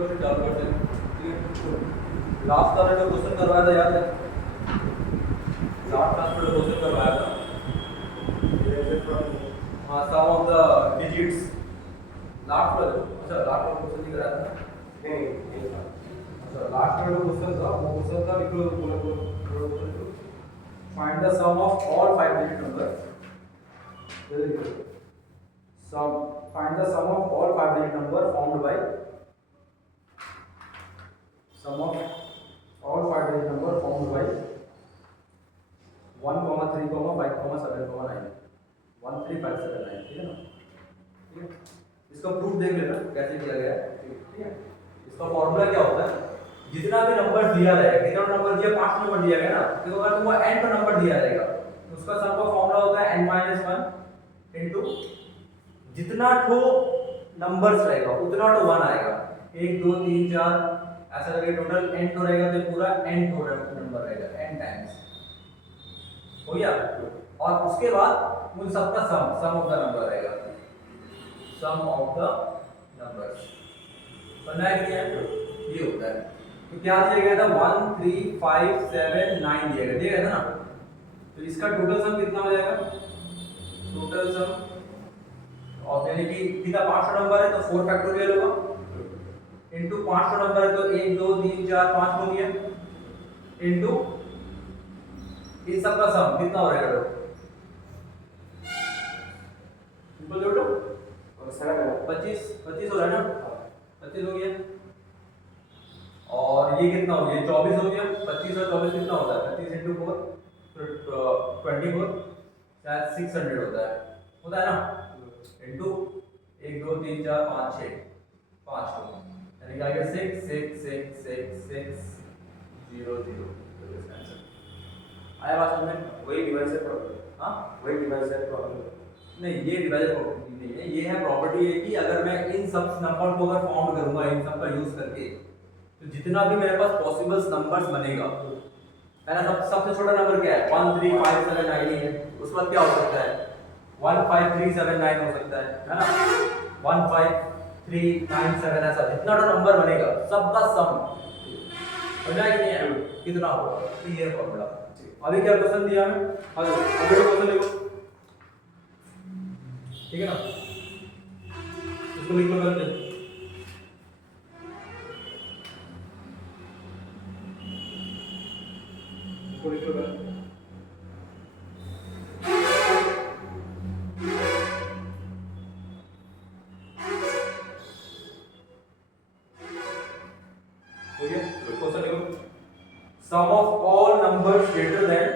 Question चालू करते हैं। ठीक है, लास्ट क्लास में जो क्वेश्चन करवाया था याद है? लास्ट क्लास में जो क्वेश्चन करवाया था, हाँ, सम ऑफ द डिजिट्स। लास्ट वाला, अच्छा लास्ट वाला क्वेश्चन नहीं कराया था? नहीं, अच्छा लास्ट में जो क्वेश्चन था वो क्वेश्चन था, लिखो पूरा पूरा find the sum of all 5 digit numbers. Sum, find the sum of all 5 digit number formed by sum of all 5 digit number formed by 1, 3, 5, 7, 9 1, 3, 5, 7, 9। ठीक है ना? ठीक है, इसका प्रूफ देख लेना कैसे किया गया है। ठीक है, इसका फॉर्मूला क्या होता है, जितना भी नंबर दिया रहेगा, कितना नंबर दिया, 5 नंबर दिया गया ना, तो अगर तुमको n का नंबर दिया रहेगा तो उसका सम का फॉर्मूला होता है n - 1 इनटू जितना ठो नंबर्स रहेगा उतना ठो 1 आएगा। 1 2 3 4 ऐसा करके टोटल n ठो रहेगा तो पूरा n ठो नंबर रहेगा, n टाइम्स हो गया। और उसके बाद उन सबका सम ऑफ द नंबर रहेगा, सम ऑफ द नंबर्स बनना है कि ये होता है। तो क्या दिया गया था, 1 3 5 7 9 दिया गया था ना, तो इसका टोटल सम कितना हो जाएगा, टोटल सम और यानी कि कितना 500 नंबर है तो 4 फैक्टोरियल होगा इनटू 500 नंबर है तो 1 2 3 4 5 हो गया इनटू इन सब का सम कितना हो रहेगा, सिंपल जोड़ो 25 25 हो रहा है ना, 25 हो गया। और ये कितना हो गया, 24 हो गया। 25 और 24 कितना होता है, 25 × 4 तो 24 शायद 600 होता है ना, इनटू 1 2 3 4 5 6 5 को यानी कि आगे 6 6 6 6 6 0 0। आया बात समझ में? वही डिवाइजर प्रॉब्लम। हाँ, वही डिवाइजर प्रॉब्लम नहीं, ये डिवाइजर प्रॉपर्टी नहीं है, ये है प्रॉपर्टी है कि अगर मैं इन सब नंबर को अगर फाउंड करूंगा इन सब का यूज करके तो जितना भी मेरे पास पॉसिबल्स नंबर्स बनेगा है ना, सबसे छोटा नंबर क्या है, 1 3 5 7 9 ही है। उसके बाद क्या हो सकता है, 1 5 3 7 9 हो सकता है ना, 1 5 3 9 7 ऐसा जितना तो नंबर बनेगा सबका सम हो जाएगा नहीं है, कितना होगा, तो ये फॉर्मूला। अभी क्या क्वेश्चन दिया है, अभी क्वेश्चन देखो, ठीक है ना, इसको लिख लो करके, इसको लिख लो करके। क्वेश्चन देखो, sum of all numbers greater than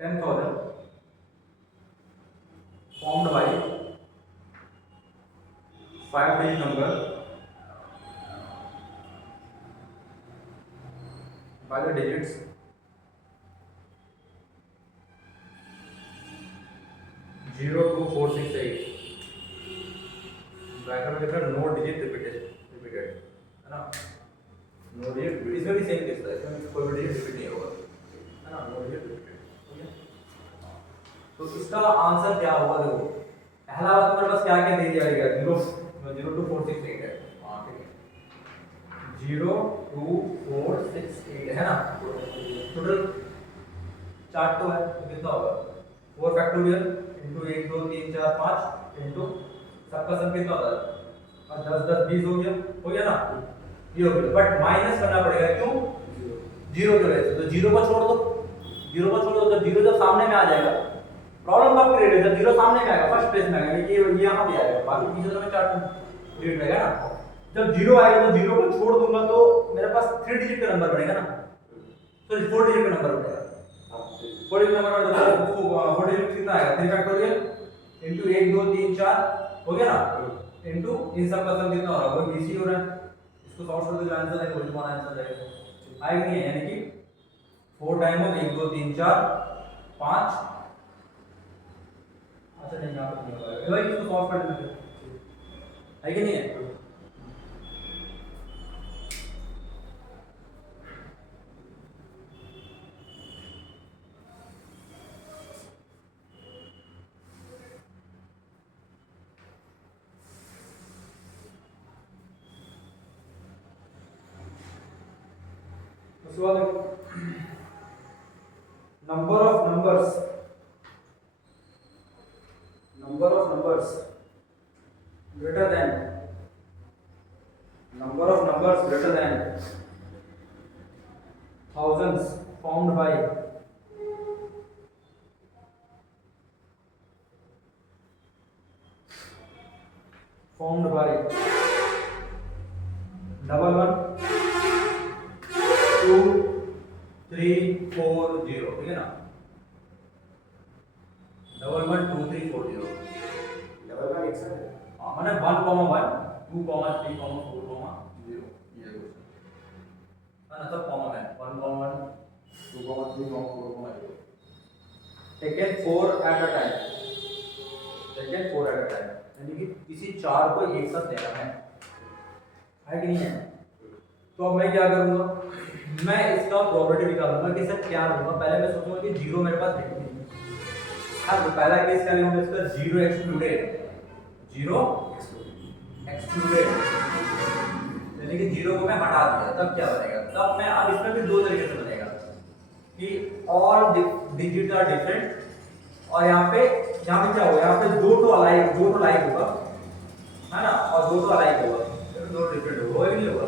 10,000 formed by 5 digit number by the digits 0 2 4 6 8। Bracket में लिखा नो डिजिट रिपीटेड है ना, नो डिजिट, इसमें भी सेम केस है, इसमें कोई भी डिजिट रिपीट नहीं होगा है ना, नो डिजिट रिपीटेड। ठीक है, तो इसका आंसर क्या होगा, देखो पहला बात मेरे पास क्या क्या दे दिया गया, 0 0 2 4 6 8 है, हां ठीक है, 0 2 4 6 8 है ना, टोटल 4 तो है तो कितना होगा, 4 फैक्टोरियल इनटू 1 2 3 4 5 इनटू सबका सम कितना होता है, और 10 10 20 हो गया ना, ये हो गया, बट माइनस करना पड़ेगा, क्यों, 0 की वजह से, तो 0 को छोड़ दो, 0 को छोड़ दो, जब 0 जब सामने में आ जाएगा प्रॉब्लम कब क्रिएट है, जब 0 सामने में आएगा, फर्स्ट प्लेस में आएगा, ये यहां पे आएगा, बाकी पीछे तो मैं 4 डिजिट रहेगा ना, जब 0 आएगा तो 0 को छोड़ दूंगा तो मेरे पास 3 डिजिट का नंबर बनेगा ना, तो 4 डिजिट का नंबर बनेगा, 4 डिजिट नंबर में तो 4 डिजिट कितना आएगा, 3 फैक्टोरियल इनटू 1 2 3 4 हो गया ना, इनटू इन सब का सम कितना हो रहा है, वो बीसी हो रहा है, इसको सॉल्व कर दो, जो आंसर है वही तुम्हारा आंसर रहेगा, आएगा नहीं है, यानी कि 4 टाइम हो 1 2 3 4 5, अच्छा नहीं यहाँ पे नहीं होगा भाई, इसको सॉल्व कर देना है कि नहीं है। उसके बाद number of numbers greater than thousands formed by double 1 2 3 4 0, ठीक है ना, डबल 1 2 3 4 0, डबल वन एक साथ है। हाँ मैंने 1 कॉमा 1 2 कॉमा 3 कॉमा 4 कॉमा 0 ये कुछ है ना, सब कॉमा है 1 comma 1 2 comma 3 comma 4 comma 0, taken 4 at a time, यानी कि किसी चार को एक साथ लेना है कि नहीं है। तो अब मैं क्या करूंगा, मैं इसका प्रोबेबिलिटी निकालूंगा कि सर क्या लूंगा। पहले मैं सोचूंगा कि जीरो मेरे पास है नहीं। हाँ तो पहला केस क्या लूंगा इसका, जीरो एक्सक्लूडेड, यानी कि जीरो को मैं हटा दिया, तब क्या बनेगा, तब मैं अब इसमें भी दो तरीके से बनेगा कि ऑल डिजिट आर डिफरेंट, और यहाँ पे क्या होगा, यहाँ पे दो तो लाइक होगा है ना, और दो तो अलाइक होगा, दो डिफरेंट होगा कि नहीं होगा।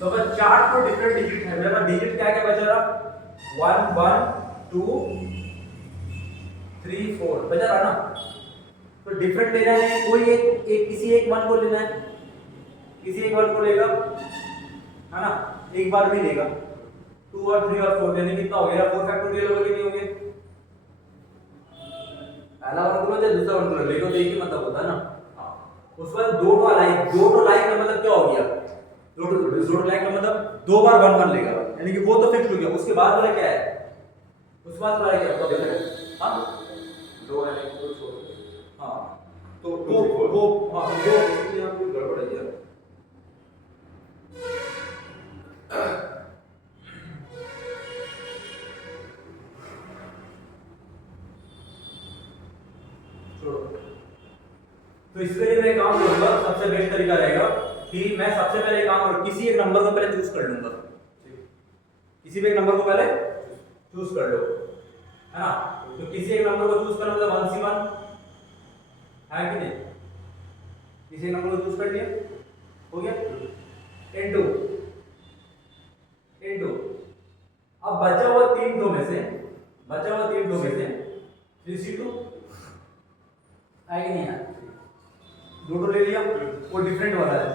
तो अगर चार तो डिफरेंट डिजिट है, मेरे पास डिजिट क्या क्या बचा रहा, 1 1 2 3 4 बचा रहा ना। तो डिफरेंट लेना है, कोई किसी एक वन को लेना है, किसी एक वन को लेगा है ना, एक बार भी लेगा 2 और 3 और 4, यानी कितना हो गया, 4 फैक्टोरियल हो गया कि नहीं हो गया। पहला वन को लो या दूसरा वन को लो, लेकिन तो एक ही मतलब होता है ना। उस पर दो तो लाइक का मतलब क्या हो गया, दो तो लाइक का मतलब दो बार 1 1 लेगा, यानी कि वो तो फिक्स हो गया। उसके बाद वाला क्या है, उस बाद वाला क्या होगा, हां दो है को छोड़, हां तो वो हां वो यहां पे गड़बड़ है यार। छोड़ो, तो इसके लिए मैं काम करूंगा, सबसे बेस्ट तरीका रहेगा कि मैं सबसे पहले काम करूंगा, किसी एक नंबर को पहले चूज कर लूंगा, किसी भी एक नंबर को पहले चूज कर लो है ना। तो किसी एक नंबर को चूज करना मतलब 1 से 1 है कि नहीं, किसी एक नंबर को चूज कर लिया, हो गया, इनटू अब बचा हुआ तीन दो में से 3c2 है कि नहीं है, दो ले लिया, वो डिफरेंट वाला है।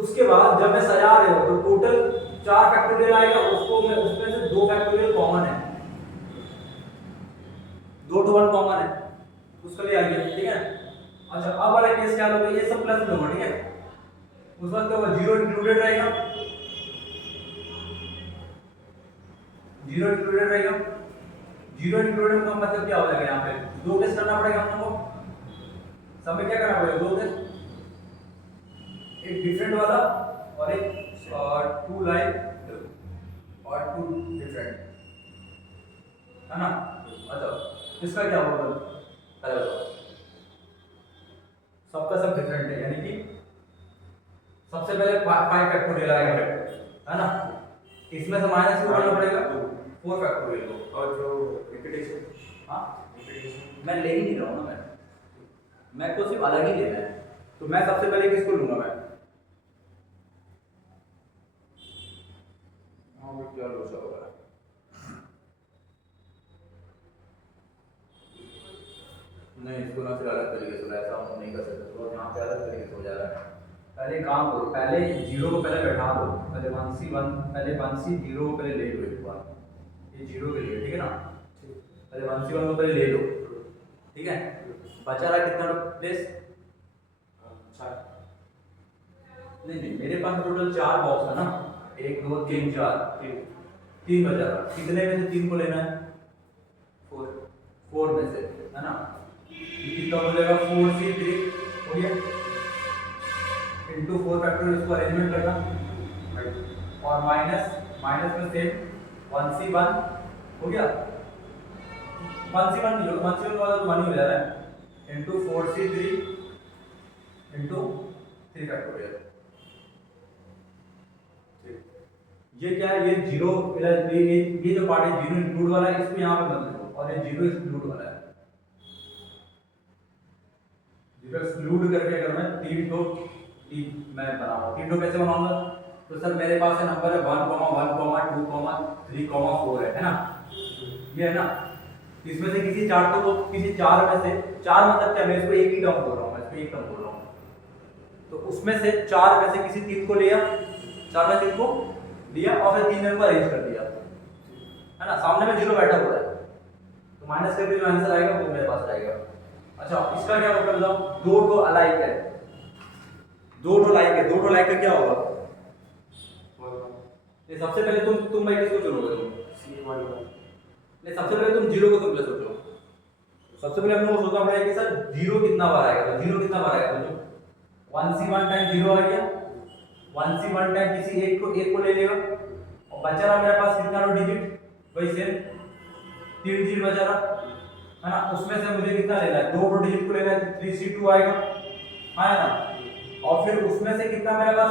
उसके बाद जब मैं सजा रहे हो तो टोटल 4 फैक्टोरियल आएगा, उसको मैं उसमें से 2 फैक्टोरियल कॉमन है, 2 to 1 कॉमन है, उसके लिए आइए, ठीक है। अच्छा अब वाला केस क्या होगा, ये सब प्लस होगा, ठीक है। उस वक्त क्या होगा, जीरो इंक्लूडेड रहेगा, जीरो इंक्लूडेड का मतलब क्या हो जाएगा, यहाँ पे दो केस करना पड़ेगा हम लोगों को, सब में क्या करना पड़ेगा, दो केस, एक डिफरेंट वाला और एक टू लाइक और टू डिफरेंट है ना। अच्छा इसका क्या होगा, पहले बताओ, सबका सब डिफरेंट है, यानी कि सबसे पहले 5 फैक्टोरियल आएगा है ना, इसमें से माइनस क्यों करना पड़ेगा, 4 फैक्टोरियल को, और जो रिपीटेशन, हाँ मैं ले ही नहीं रहा हूँ ना, मैं को सिर्फ अलग ही लेना है। तो मैं सबसे पहले किसको लूंगा, मैं क्या लोचा होगा, नहीं इसको ना फिर अलग तरीके से, ऐसा हम नहीं कर सकते, तो यहाँ पे अलग तरीके से हो जा रहा है। पहले काम करो, पहले जीरो को पहले बैठा दो, पहले 1c 1 पहले 1c 0 को पहले ले लो एक बार, ये जीरो के लिए, ठीक है ना, पहले 1c 1 को पहले ले लो, ठीक है। बचा रहा कितना प्लेस, 4, नहीं मेरे पास टोटल 4 बॉक्स है ना, 1 2 3 4 3 बचा रहा, कितने में से 3 को लेना है, 4 में से है ना, ये कितना हो जाएगा, 4c3 हो गया, इनटू 4 फैक्टोरियल, इसको अरेंजमेंट करना, और माइनस में से 1c 1 हो गया, 1c 1 नहीं होगा, 1c 1 वाला तो 1 ही हो जा रहा है, इनटू 4c3 इनटू 3 फैक्टोरियल, ठीक। ये क्या है, ये जीरो, ये जो पार्ट है जीरो इंक्लूड वाला है, इसको यहाँ पे मत लिखो, और ये जीरो एक्सक्लूड वाला है। जीरो एक्सक्लूड करके अगर मैं तीन ठो मैं बनाऊंगा, तीन ठो कैसे बनाऊंगा, तो सर मेरे पास है नंबर है 1, 1, 2, 3, 4 है ना, ये है ना। इसमें से किसी चार को, किसी चार में से, चार मतलब क्या, मैं इसको एक ही टर्म बोल रहा हूँ, मैं इसको एक टर्म बोल रहा हूँ, तो उसमें से चार में से किसी तीन को लिया, चार में तीन को लिया और फिर तीन को अरेंज कर दिया, है ना। सामने में जीरो बैठा हुआ है, तो माइनस करके जो आंसर आएगा वो मेरे पास आएगा। अच्छा, इसका क्या मतलब बताओ, दो तो अलाइक है, दो तो लाइक है, दो तो लाइक का क्या होगा, ये सबसे पहले तुम भाई किसको चुनोगे, नहीं सबसे पहले तुम जीरो को तुम प्लस सोचो। सबसे पहले हम लोग सोचना पड़ेगा कि सर जीरो कितना बार आएगा, तो जीरो कितना बार आएगा, सोचो 1C1 टाइम जीरो आ गया, 1C1 टाइम किसी एक को ले लेगा, और बचा रहा मेरे पास कितना डिजिट, वही सेम 3 डिजिट बचा रहा, है ना। उसमें से मुझे कितना लेना है, दो डिजिट को लेना है, तो 3C2 आएगा, है ना। और फिर उसमें से कितना मेरे पास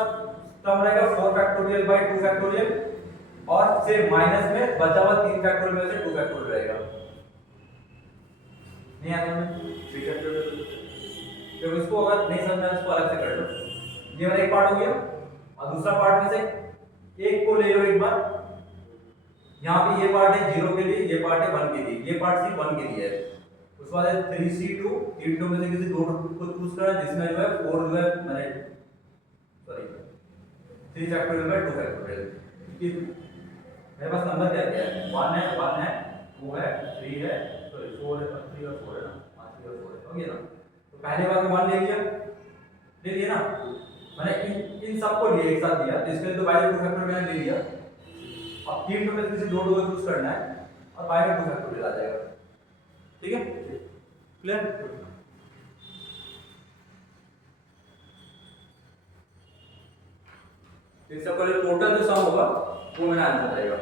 टर्म रहेगा, 4 फैक्टोरियल बाय 2 फैक्टोरियल, और से माइनस में बचा हुआ 3 फैक्टोरियल में से 2 फैक्टोरियल रहेगा। नहीं आता में 3 फैक्टोरियल, तो इसको अगर नहीं समझना इसको अलग से कर लो। ये वाला एक पार्ट हो गया, और दूसरा पार्ट में से एक को ले लो एक बार, यहाँ पे ये पार्ट है जीरो के लिए, ये पार्ट है 1 के लिए, ये पार्ट सिर्फ 1 के लिए है। उसके बाद है 3C2, तीन टो में से किसी दो को चूज करना, जिसमें जो है 4 जो है मैंने सॉरी 3 फैक्टोरियल बाय 2 फैक्टोरियल। मेरे पास नंबर क्या क्या है, 1 है 2 है 3 है, सॉरी 4 है, 3 और 4 है ना, 3 और 4 है, हो गया ना। तो पहले बार में 1 ले लिया ना, मैंने इन सबको लिए एक साथ दिया, तो इसके लिए तो बाय 2 फैक्टोरियल मैंने ले लिया। अब तीन टो में से किसी दो को चूज करना है, और बाय 2 फैक्टोरियल आ जाएगा, ठीक है, क्लियर। इन सबका जो टोटल जो सम होगा वो मेरा आंसर आएगा।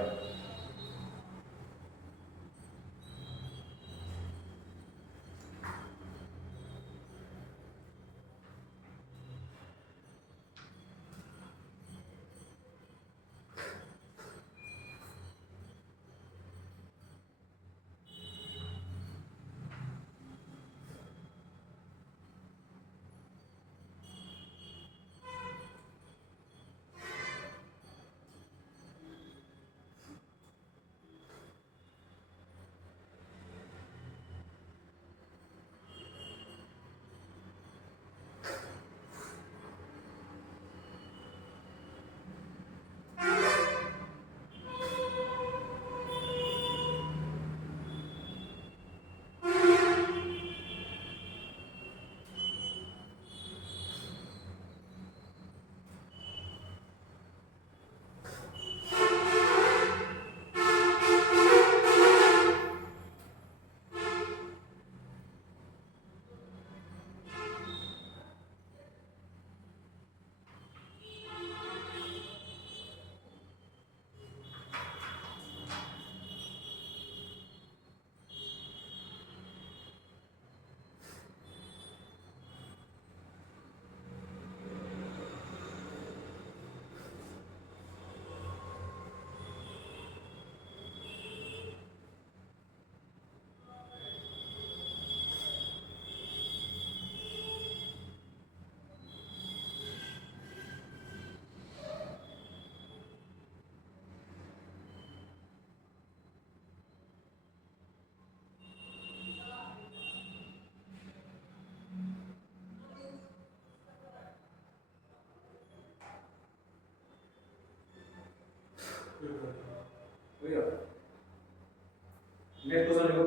नेक्स्ट क्वेश्चन लिखो,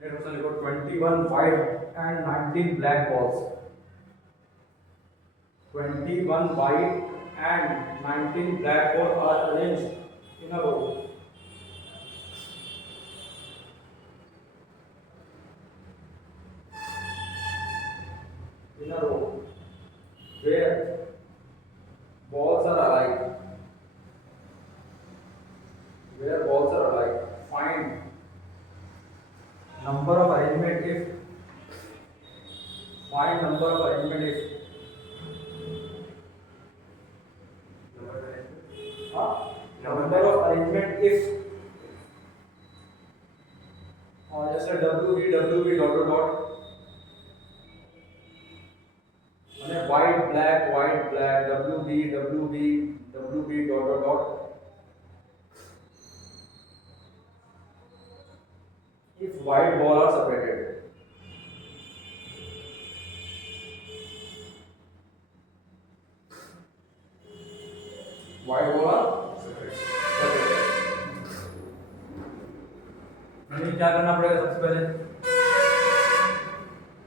नेक्स्ट क्वेश्चन लिखो, 21 white and 19 black balls, 21 white and 19 black balls are arranged in a row, where balls are alike, where balls are alike, find number of arrangement if, find number of arrangement if जैसे WV dot dot dot અને white black WB dot dot dot. If white ball are separated, white ball are separated. हमें क्या करना पड़ेगा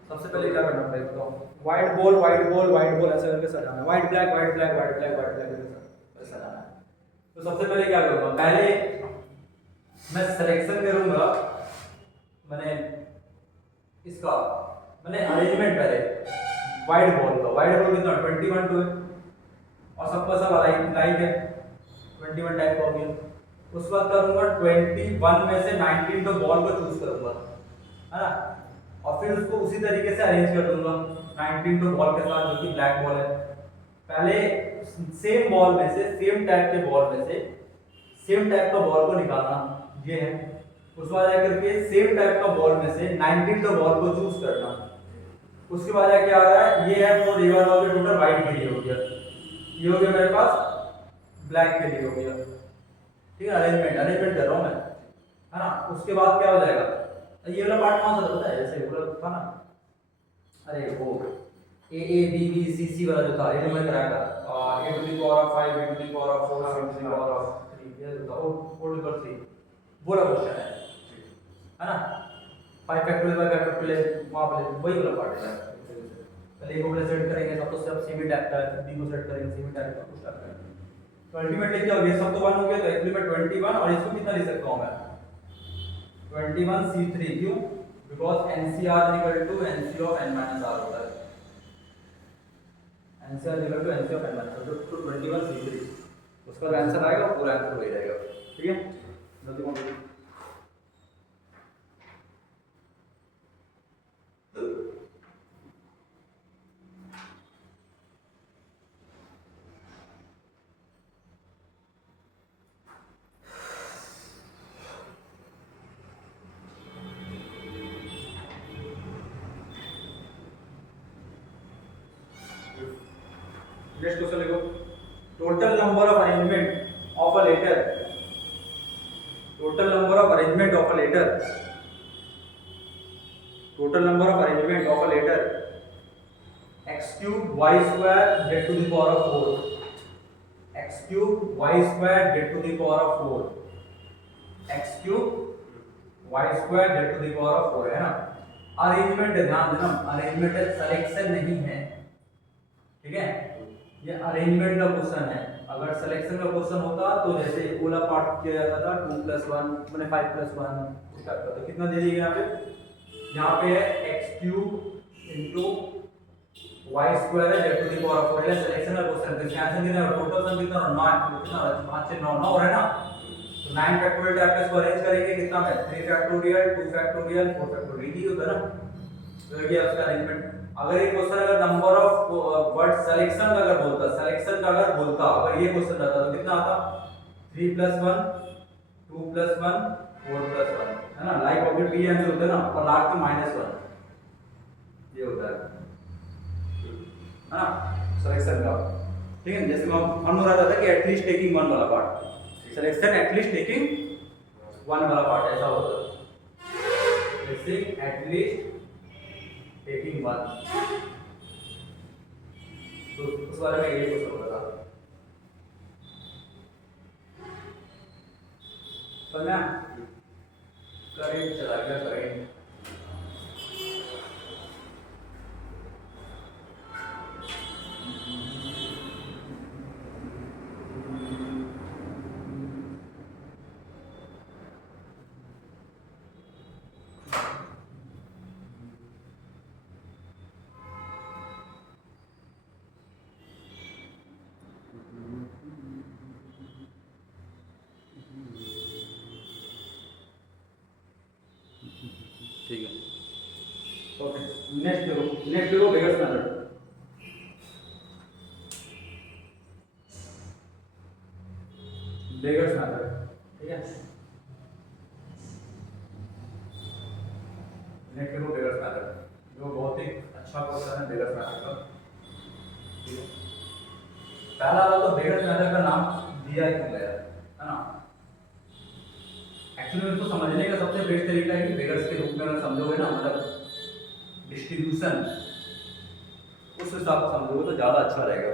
सबसे पहले क्या करना पड़ेगा तो व्हाइट बॉल ऐसे करके सजाना है, व्हाइट ब्लैक ऐसे सजाना है। तो सबसे पहले क्या करूंगा, पहले मैं सिलेक्शन करूंगा, मैंने इसका मैंने अरेंजमेंट पहले व्हाइट बॉल कितना 21 टू है और सबका सब लाइक है 21 टाइप का हो गया। उसके बाद करूंगा 21 में से 19 तो बॉल को चूज करूंगा, है ना, और फिर उसको उसी तरीके से अरेंज कर दूंगा 19 तो बॉल के साथ जो कि ब्लैक बॉल है। पहले सेम बॉल में से सेम टाइप के बॉल में से सेम टाइप का बॉल को निकालना, ये है। उसके बाद आकर के सेम टाइप का बॉल में से 19 तो बॉल को चूज करना। उसके बाद क्या आ रहा है, ये है तो रिवर बॉल के टोटल व्हाइट के लिए हो गया, ये हो गया मेरे पास ब्लैक के लिए हो गया, ठीक है। अरेंजमेंट कर रहा हूँ मैं, है ना। उसके बाद क्या हो जाएगा, ये वाला पार्ट कौन सा पता है, जैसे वो था ना, अरे वो A B B C वाला जो था, ये जो मैं कराया था, a to the power of 5 a to the power of 4 a to the power of 3, ये जो था वो टू 3 वो वाला क्वेश्चन है ना। 5 फैक्टोरियल बाय फैक्टोरियल वहां पे वही वाला पार्ट है। पहले को सेट करेंगे, सब तो सब सेमी टाइप का है, बी को सेट करेंगे सेमी टाइप का कुछ टाइप का। तो अल्टीमेटली क्या हो गया, सब तो 1 हो गया, तो एग्रीमेंट 21 और इसको कितना लिख सकता हूं मैं 21 C3, क्यों, because NCR equal to NC of n minus r होता है, NCR equal to NC of n minus r, तो 21 C3 उसका आंसर आएगा, पूरा आंसर वही रहेगा, ठीक है। जल्दी कौन नेक्स्ट क्वेश्चन लिखो, total number of arrangement of a letter, total number of arrangement of a letter, total number of arrangement of a letter x cube y square z to the power of 4, x cube y square z to the power of 4, x cube y square z to the power of 4 है ना। Arrangement ध्यान देना, arrangement है, selection नहीं है, ठीक है। ये अरेंजमेंट का क्वेश्चन है, अगर सिलेक्शन का क्वेश्चन होता तो जैसे ओला पार्ट किया जाता था 2 + 1 मैंने 5 + 1 उसका तो कितना दे दीजिएगा यहाँ पे है x cube into y square है z to the power of 4 है सिलेक्शन का क्वेश्चन। तो इसका आंसर कितना है, टोटल सम कितना 9, कितना 5 से 9 हो रहा है ना। तो 9 फैक्टोरियल टाइप इसको अरेंज करेंगे कितना में 3 फैक्टोरियल 2 फैक्टोरियल 4 फैक्टोरियल, ये होता है ना। तो ये उसका अरेंजमेंट, अगर ये क्वेश्चन अगर नंबर ऑफ वर्ड सिलेक्शन का अगर बोलता, सिलेक्शन का अगर बोलता, अगर ये क्वेश्चन रहता तो कितना आता 3 + 1 2 + 1 4 + 1 है ना, लाइक ऑब्जेक्ट ये आंसर होता है ना, और लास्ट में -1 ये होता है ना सिलेक्शन का, ठीक है। जैसे हम रहा था कि एटलीस्ट टेकिंग 1 वाला पार्ट, सिलेक्शन एटलीस्ट टेकिंग 1 वाला पार्ट ऐसा होता है, जैसे एटलीस्ट टेकिंग 1, तो उस बारे में ये क्वेश्चन होता था, समझा। करेंट चला गया, करेंट ठीक है। ओके, नेक्स्ट देखो बेगर्स मेथड, बेगर्स मेथड, ठीक है। नेक्स्ट देखो बेगर्स मेथड, जो बहुत ही अच्छा क्वेश्चन है बेगर्स मेथड का। ठीक है, पहला वाला तो बेगर्स मेथड का नाम दिया क्यों गया है ना। एक्चुअली इसको समझने का सबसे बेस्ट तरीका है कि बेगर्स के रूप में अगर समझोगे ना, मतलब डिस्ट्रीब्यूशन उस हिसाब से समझोगे तो ज़्यादा अच्छा रहेगा।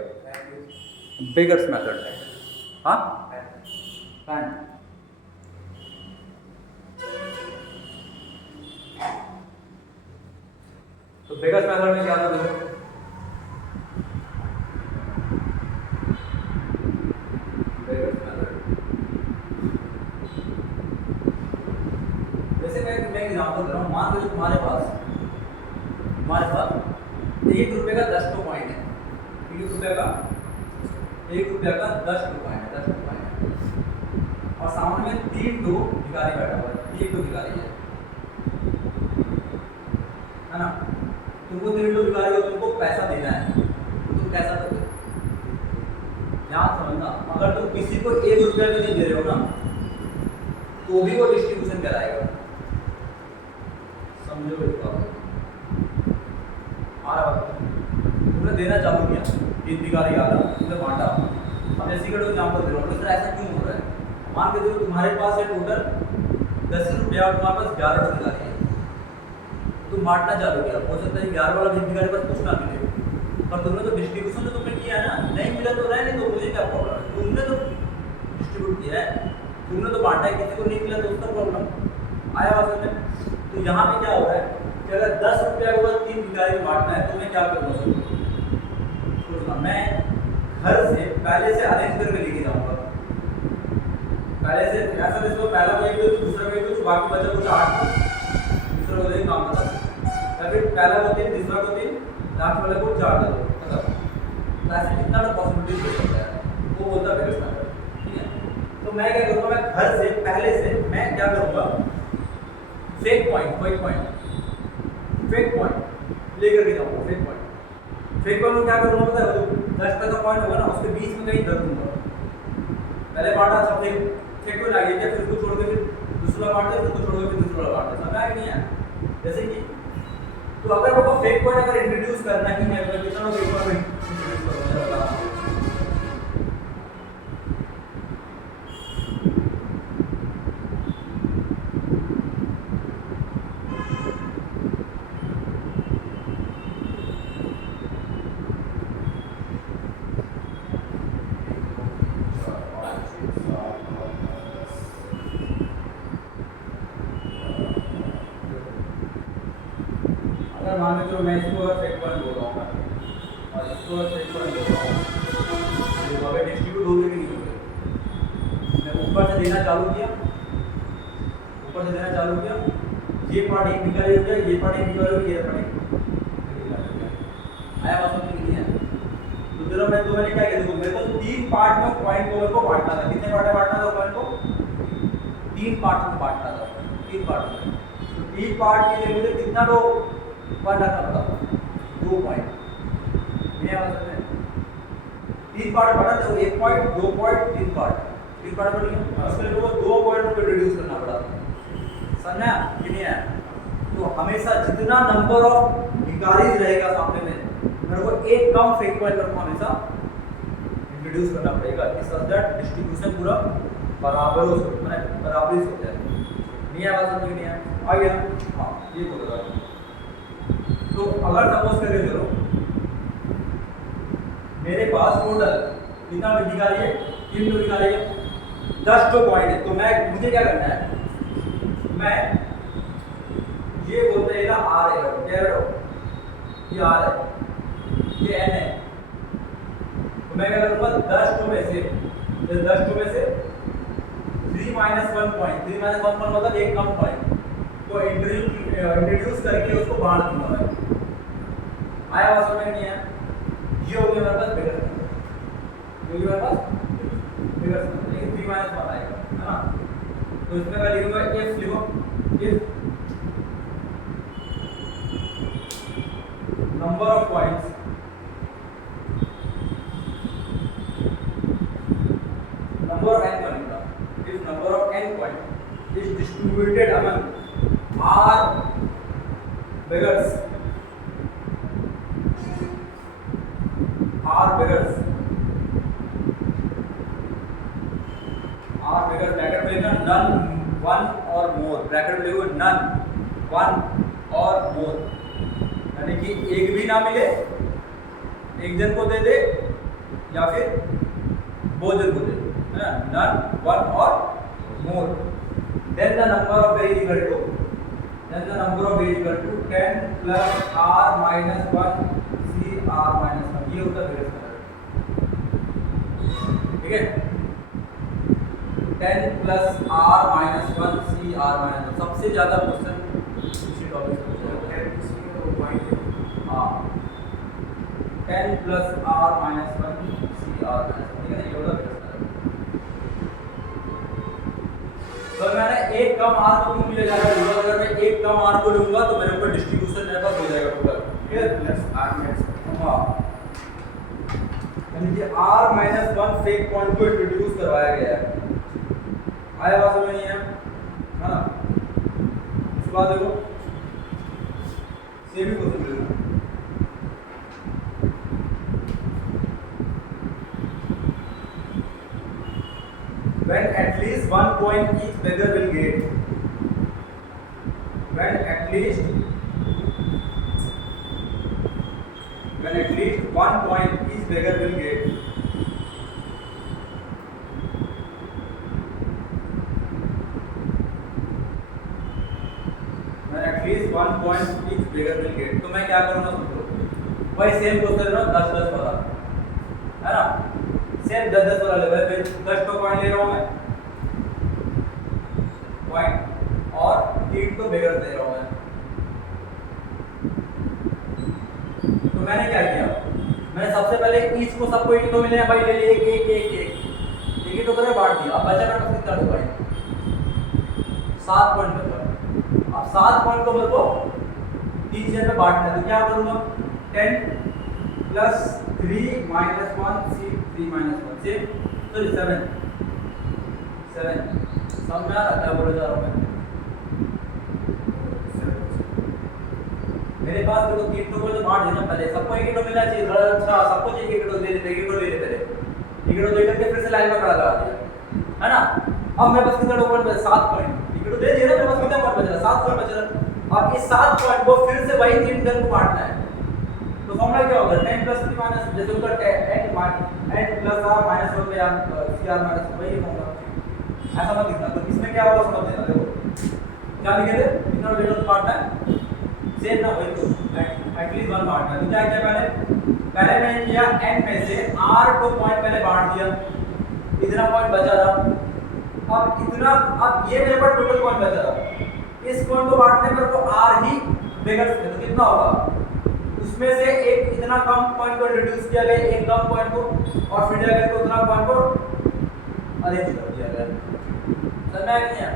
बेगर्स मेथड है, हाँ फैन। तो बेगर्स मेथड में क्या था देखो, बेगर्स मेथड जैसे मैं एग्जांपल दे रहा हूँ, मान लो तुम्हारे पास ₹1 का 10 कॉइन है। ₹1 का 10 कॉइन है, 10 कॉइन है, और सामने में 3 भिखारी बैठा हुआ है, 3 भिखारी है ना। तुमको 3 भिखारी को तुमको पैसा देना है, तो तुम कैसा करोगे? ध्यान समझना, अगर तुम किसी को ₹1 भी नहीं दे रहे हो ना, तो भी वो डिस्ट्रीब्यूशन कराएगा। समझो इसका, तुमने देना चालू किया, 3 भिखारी आ रहा, तुमने बांटा। अब जैसे कि एग्जाम्पल दे रहा हूँ, सर ऐसा क्यों हो रहा है? मान के चलो तुम्हारे पास है टोटल ₹10 और तुम्हारे पास 11 भिखारी है, तुम बांटना चालू किया। हो सकता है 11 वाला भिखारी पास कुछ ना मिले, पर तुमने तो डिस्ट्रीब्यूशन तो तुमने किया ना, नहीं मिला तो रहने दो, मुझे क्या प्रॉब्लम है? तुमने तो डिस्ट्रीब्यूट किया है, तुमने तो बांटा है, किसी को नहीं मिला तो उसका प्रॉब्लम आया बात में। तो यहाँ पे क्या हो रहा है कि अगर ₹10 को 3 भिखारी को बांटना है तो मैं क्या करूँगा? सोचना, मैं घर से पहले से अरेंज करके लेके जाऊँगा, पहले से ऐसा जिसको पहला को 1 दो, दूसरा को 1 दो, बाकी बचा कुछ 8 दूसरा को 1 काम करता, या फिर पहला को 3, दूसरा को 3, लास्ट वाले को 4 दे दो, मतलब ऐसे कितना ना पॉसिबिलिटी हो सकता है, वो बोलता है बेगर्स मेथड। ठीक है, तो मैं क्या करूँगा, मैं घर से पहले से मैं क्या करूँगा, फेक पॉइंट लेकर के जाऊँगा। फेक पॉइंट में क्या करूँगा पता है, 10 का पॉइंट होगा ना, उसके बीच में कहीं रख दूँगा। पहले बांटा, अच्छा फेक पॉइंट आ गया क्या, फिर उसको छोड़ के फिर दूसरा बांटा, फिर उसको छोड़ के फिर दूसरा बांटा, समझ आ नहीं है? जैसे कि तो अगर वो फेक पॉइंट अगर इंट्रोड्यूस करना ही है, तो कितना फेक पॉइंट इंट्रोड्यूस करूँगा? अगर मान लो मैं इसको अगर फेक पॉइंट बोल रहा हूँ और इसको अगर फेक पॉइंट बोल रहा हूँ, तो अगर डिस्ट्रीब्यूट हो गए कि नहीं हो गए? मैं ऊपर से देना चालू किया, ये पार्ट 1 भिखारी हो गया, ये पार्ट 1 भिखारी हो गया, ये पार्ट 1 भिखारी हो गया। आया बात समझ नहीं है? तो चलो मैं तो मैंने क्या किया, देखो मेरे को 3 पार्ट में कॉइन को बांटना था। कितने पार्ट में बांटना था कॉइन को? 3 पार्ट में बांटना था, 3 पार्ट में। तो 3 पार्ट के लिए मुझे कितना तो पॉइंट रखना पड़ा, 2 पॉइंट। ये बात है, 3 पार्ट बना तो 1 पॉइंट, 2 पॉइंट, 3 पार्ट बन गया। उसके लिए वो 2 पॉइंट को रिड्यूस करना पड़ा, समझा कि नहीं है? तो हमेशा जितना नंबर ऑफ भिखारीज रहेगा सामने में, मेरे को एक कम फेक पॉइंट को हमेशा इंट्रोड्यूस करना पड़ेगा, इस दैट डिस्ट्रीब्यूशन पूरा बराबर हो, मतलब बराबरी हो जाए। नहीं है बात समझ नहीं है? आ गया? हाँ, ये बोल रहा हूँ। तो अगर सपोज करके चलो मेरे पास टोटल कितना भिखारी है, 3 भिखारी है, 10 कॉइन है, तो मैं मुझे क्या करना है, मैं ये बोलते हैं ना आर है, क्या है ये आर है, ये एन है, तो मैं क्या करूँगा 10 में से 3 - 1 पॉइंट, 3 - 1 पॉइंट मतलब एक कम पॉइंट को इंट्रोड्यूस करके उसको बांट दूंगा मैं। आया बात समझ नहीं है? ये हो गया मेरे पास बेगर, जो मेरे पास बेगर, लेकिन 3 - 1 आएगा, है ना? तो इसमें मैं लिखूंगा इफ, लिखो if number of points number of n बनेगा, if number of n point is distributed among r beggars are beggars bracket में लिखना none one or more, bracket में लिखो none one or more, यानी कि एक भी ना मिले, एक जन को दे दे या फिर दो जन को दे दे, है ना, none one or more, then the number of is equal to 10 plus r minus 1 c r minus 1, ये होता है बेगर्स मेथड, ठीक है। 10 plus r minus 1 c r minus 1 सबसे ज्यादा क्वेश्चन इसी टॉपिक से पूछा है। हाँ 10 plus r minus 1 c r minus 1, ठीक है ना, ये होगा बेगर्स मेथड। तो मैंने एक कम r को क्यों लिया जा रहा है, अगर मैं एक कम r को लूंगा तो मेरे ऊपर डिस्ट्रीब्यूशन मेरे पास हो जाएगा टोटल, ठीक है, प्लस r minus 1, हाँ, यानी कि r minus 1 से एक पॉइंट को इंट्रोड्यूस करवाया गया है, आया बात समझ नहीं है ना। इस बात देखो सेम ही क्वेश्चन लेना, when at least one point each beggar will get, when at least one point each beggar will get, at least 1 point each beggar will get, तो मैं क्या करूँगा समझो, वही सेम क्वेश्चन है ना 10-10 वाला, है ना, सेम 10-10 वाला लेवल पे 10 तो पॉइंट ले रहा हूँ मैं पॉइंट, और 3 तो beggar दे रहा हूँ मैं। तो मैंने क्या किया, मैंने सबसे पहले ईच को सबको एक तो मिले हैं भाई, ले लिए एक एक एक एक एक तो करके बांट दिया, अब बचा मेरे पास कितना तो भाई 7 पॉइंट बचा। अब 7 पॉइंट को मेरे को 3 चीज़ में बांटना है, तो क्या करूँगा, 10 plus 3 minus 1 c 3 minus 1 से सॉरी 7 समझ में आ रहा क्या बोले जा रहा हूँ मैं, मेरे पास देखो 3 को तो बांट देना, पहले सबको एक एक मिलना चाहिए, अच्छा सबको चाहिए एक ले लेते, एक ले लेते पहले, एक दे करके फिर से लाइन में खड़ा लगा दिया, है ना। अब मेरे पास कितना पॉइंट बचा, 7 पॉइंट, एक दे दिया ना, मेरे पास कितना पॉइंट बचा, 7 पॉइंट बचा। अब इस 7 पॉइंट को फिर से वही 3 जन को बांटना है, तो फॉर्मूला क्या होगा, 10 plus 3 minus, जैसे उनका n plus r minus 1 पे cr minus 1, वही फॉर्मूला ऐसा मत लिखना। तो इसमें क्या होगा समझ लेना, देखो क्या लिखे थे, कितना डेटा बांटना है, सेम ना, वही तो एटलीस्ट 1 बांटना है। तो क्या किया पहले मैंने किया n में से r को पॉइंट पहले बांट दिया, इतना पॉइंट बचा रहा, अब इतना, अब ये मेरे पास टोटल पॉइंट बचा रहा, इस पॉइंट को बांटने पर तो r ही बेगर्स में, तो कितना होगा, उसमें से एक इतना कम पॉइंट को रिड्यूस किया गया, एक कम पॉइंट को, और फिर जाकर के उतना पॉइंट को अरेंज कर दिया गया, समझ में आया क्या,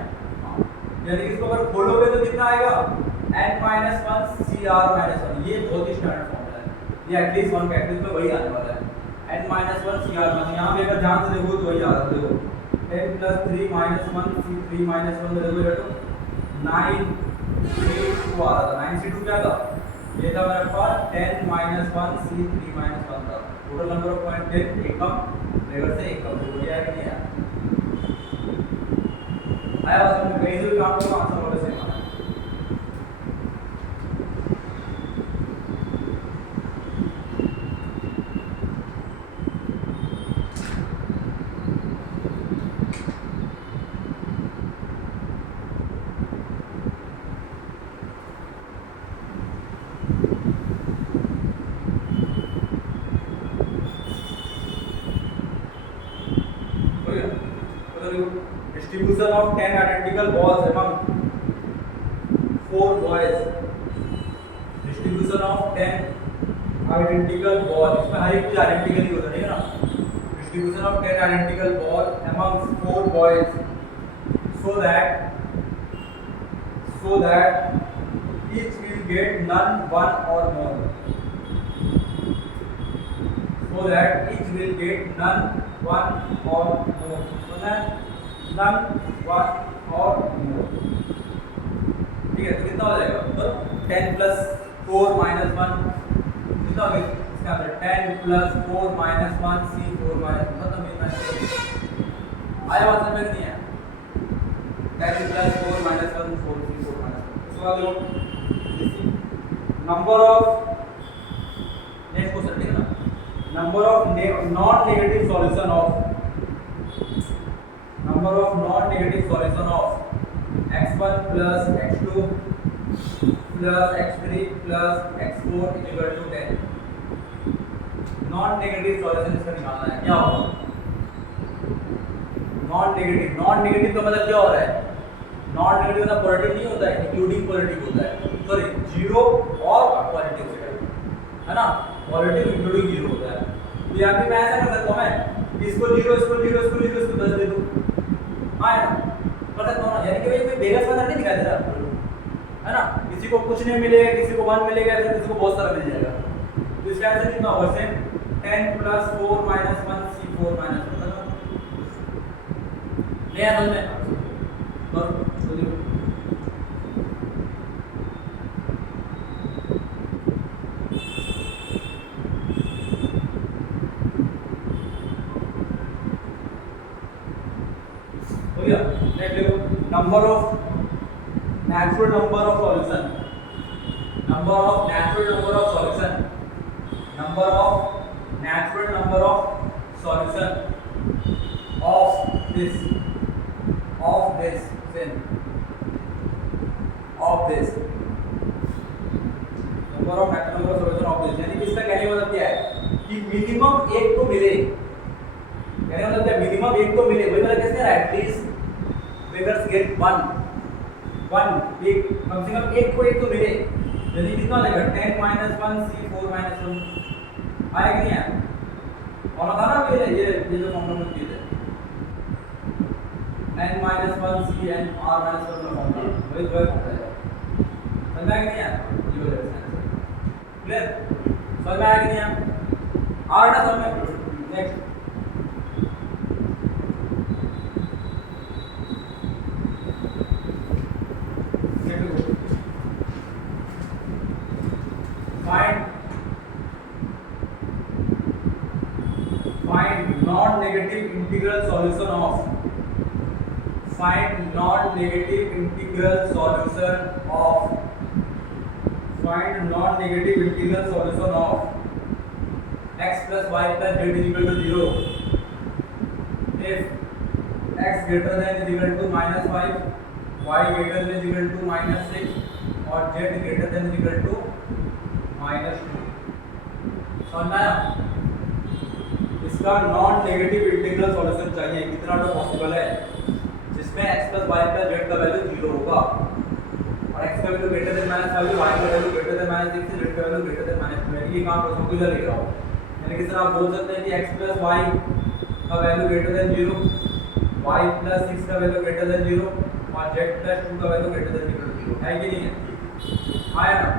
यानी कि इसको अगर खोलोगे तो कितना आएगा, n minus 1 cr minus 1, ये बहुत ही स्टैंडर्ड फॉर्मूला है, ये एटलीस्ट 1 का एटलीस्ट में वही आने वाला है, n minus 1 cr minus, यहाँ पे अगर ध्यान से देखो तो वही आ रहा है, देखो 10 plus 3 minus 1 c 3 minus 1 में देखो ये तो 9c2 आ रहा था, 9c2 क्या था, ये था मेरे पास 10 minus 1 c 3 minus 1 था, टोटल नंबर ऑफ पॉइंट 10, एक कम लेवल से एक कम, तो बढ़िया है कि नहीं आया, आया बस में कहीं से भी काम करो आंसर वाले से आना। Distribution of 10 identical balls among 4 boys. Distribution of 10 identical balls. इसमें हर एक चीज आइडेंटिकल ही होता है ना. Distribution of 10 identical balls among 4 boys, so that each will get none, one or more. So that each will get none, one or more. So that none, one or more. ठीक है, तो कितना हो जाएगा? 10 plus 4 minus 1 कितना हो गया इसका आंसर 10 प्लस 4 माइनस 1 सी 4 माइनस मतलब ये माइनस आया बात समझ में नहीं आया 10 प्लस 4 माइनस 1 4 सी 4 माइनस 1 इसके बाद देखो नंबर ऑफ नेक्स्ट क्वेश्चन ठीक है ना number of non negative solution of x1 plus x2 plus x3 plus x4 is equal to 10 non negative solution इसका निकालना है क्या होगा नॉन नेगेटिव का मतलब क्या हो रहा है नॉन नेगेटिव का पॉजिटिव नहीं होता है इंक्लूडिंग पॉजिटिव होता है सॉरी जीरो और पॉजिटिव है ना पॉजिटिव इंक्लूडिंग जीरो होता है तो यहाँ पे मैं ऐसा कर सकता हूँ मैं इसको जीरो इसको 10 दे दूँ हाँ है ना कर सकता हूँ ना यानी कि भाई कोई बेगस वाला नहीं दिखाई दे रहा है ना किसी को कुछ नहीं मिलेगा किसी को 1 मिलेगा ऐसे किसी को बहुत सारा मिल जाएगा तो इसका आंसर कितना होगा सेम 10 प्लस 4 माइनस 1 सी 4 माइनस 1 नहीं आया समझ में और बोलिए हो गया नेक्स्ट देखो number of natural number of solution number of natural number of solution of this sin of this number of natural number of solution of this यानी कि इसका कहने का मतलब क्या है कि मिनिमम एक तो मिले कहने का मतलब क्या मिनिमम एक तो मिले वही मतलब कैसे रहा है एटलीस्ट beggars get one एक कम से कम एक को एक तो मिले यदि कितना लगेगा 10 माइनस 1 सी 4 माइनस 1 आया कि नहीं आया और था ना ये जो फॉर्मूला में दिए थे n माइनस 1 सी n r माइनस 1 का फॉर्मूला वही जो है समझ आया कि नहीं आया ये वाला क्लियर समझ में आया कि नहीं आया आ रहा समझ में next find non-negative integral solution of x plus y plus z is equal to 0 if x greater than is equal to minus 5 y greater than is equal to minus 6 और z greater than is equal to minus 2 समझ में आया इसका non negative integral solution चाहिए कितना तो possible है जिसमें x plus y plus z का वैल्यू 0 होगा और x का वैल्यू ग्रेटर देन -5 y का वैल्यू ग्रेटर देन -6 z का वैल्यू ग्रेटर देन -2 ये काम को इधर लिख रहा हूं यानी कि सर आप बोल सकते हैं कि x plus y का value greater then 0 y plus 6 का वैल्यू ग्रेटर देन 0 और z plus 2 का वैल्यू ग्रेटर देन 0 है कि नहीं है आया ना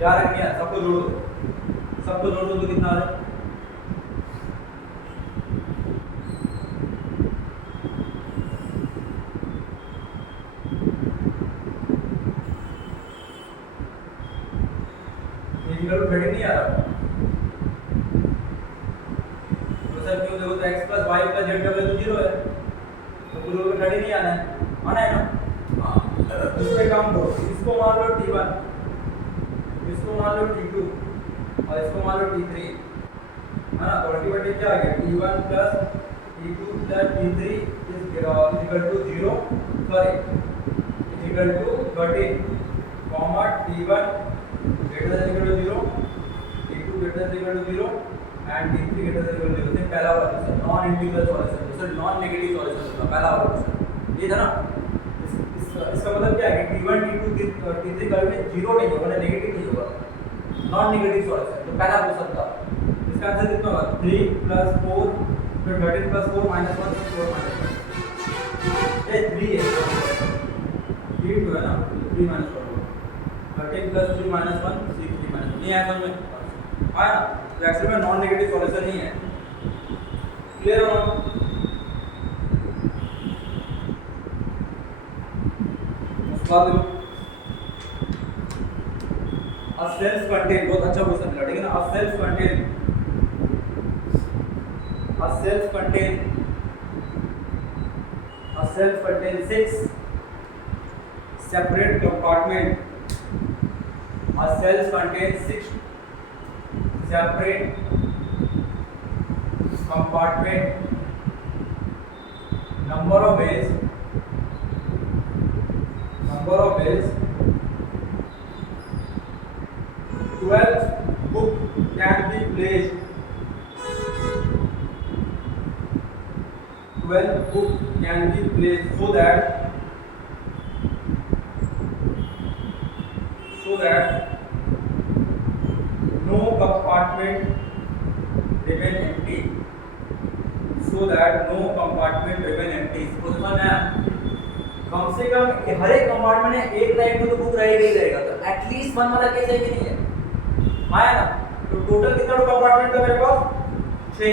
याद रखिए सबको जोड़ दो तो कितना आ रहा है इक्वल टू 30 नहीं आ रहा तो सर क्यों देखो तो x plus y plus z का वैल्यू 0 है तो पूरे को 30 नहीं आना है ना हां इसमें काम करो इसको मान लो t1 इसको मान लो t2 और इसको मान लो t3 है ना तो अल्टीमेटली क्या आ गया t1 plus t2 plus t3 is equal to 0 sorry is equal to 13 comma t1 greater than equal to 0 t2 greater than equal to 0 and t3 greater than equal to 0 से पहला वाला question non integral solution दूसरा non negative solution का पहला वाला question ये था ना इसका मतलब क्या है कि t1 t2 t3 का वैल्यू 0 नहीं होगा नेगेटिव नहीं होगा नॉन नेगेटिव सॉल्यूशन तो पहला क्वेश्चन था इसका आंसर कितना होगा 3 plus 4 फिर 13 plus 4 minus 1 plus 4 minus 1 ये 3 है 3 है ना 3 minus 4 13 plus 3 minus 1 6 3 minus 1 ये आया समझ में आया तो एक्चुअली में नॉन नेगेटिव सॉल्यूशन नहीं है क्लियर हो उसके बाद A self contained, बहुत अच्छा क्वेश्चन मिला, ठीक है ना। A self contained 6 separate compartment. A self contained 6 separate compartment. Number of ways 12 book can be placed. 12 book can be placed so that no compartment remain empty. So that no compartment remain empty. समझ में आया? कम से कम हर एक compartment में एक type में तो book रहेगा ही रहेगा, तो एटलीस्ट 1 वाला केस है कि नहीं है? आया ना। तो टोटल कितना कंपार्टमेंट है मेरे पास? 6।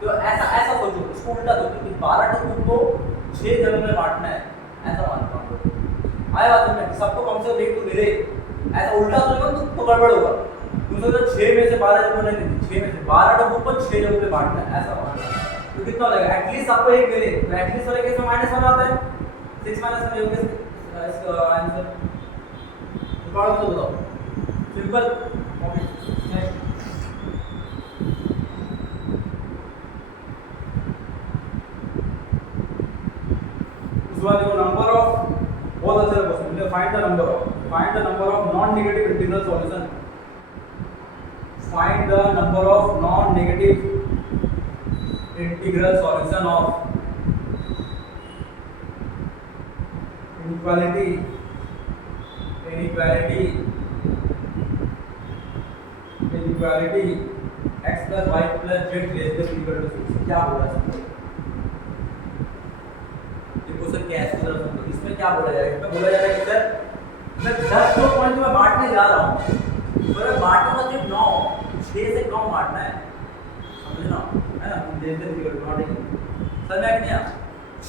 तो ऐसा सोचो, इसको उल्टा सोचो कि 12 बुक को 6 जगह में बांटना है, ऐसा मानता हूं। आया बात में सबको कम से कम एक तो मिले, ऐसा उल्टा सोचो तो गड़बड़ होगा। तुम सोचो 6 में से 12 जगह नहीं, 6 में से 12 बुक को 6 जगह पे बांटना है, ऐसा मानना है। तो कितना लगेगा? एटलीस्ट सबको एक मिले, तो एटलीस्ट वाले केस में -1 आता है। 6 - 1 होगा इसका आंसर। निकालो तो बताओ, सिंपल। नेक्स्ट देखो, नंबर ऑफ, बहुत अच्छा क्वेश्चन है। Find the number of non negative integral solution. Find the number of non negative integral solution of inequality x plus y plus z less than equal to 6। क्या बोला है? Question क्या है जरा समझो। इसमें क्या बोला जाएगा? इसमें बोला जाएगा कि सर मैं 10 को पॉइंट में बांटने जा रहा हूं, पर बांटूंगा सिर्फ 9, 6 से कम बांटना है, समझना है ना। देख दे फिगर नॉटिंग समझ में नहीं आया?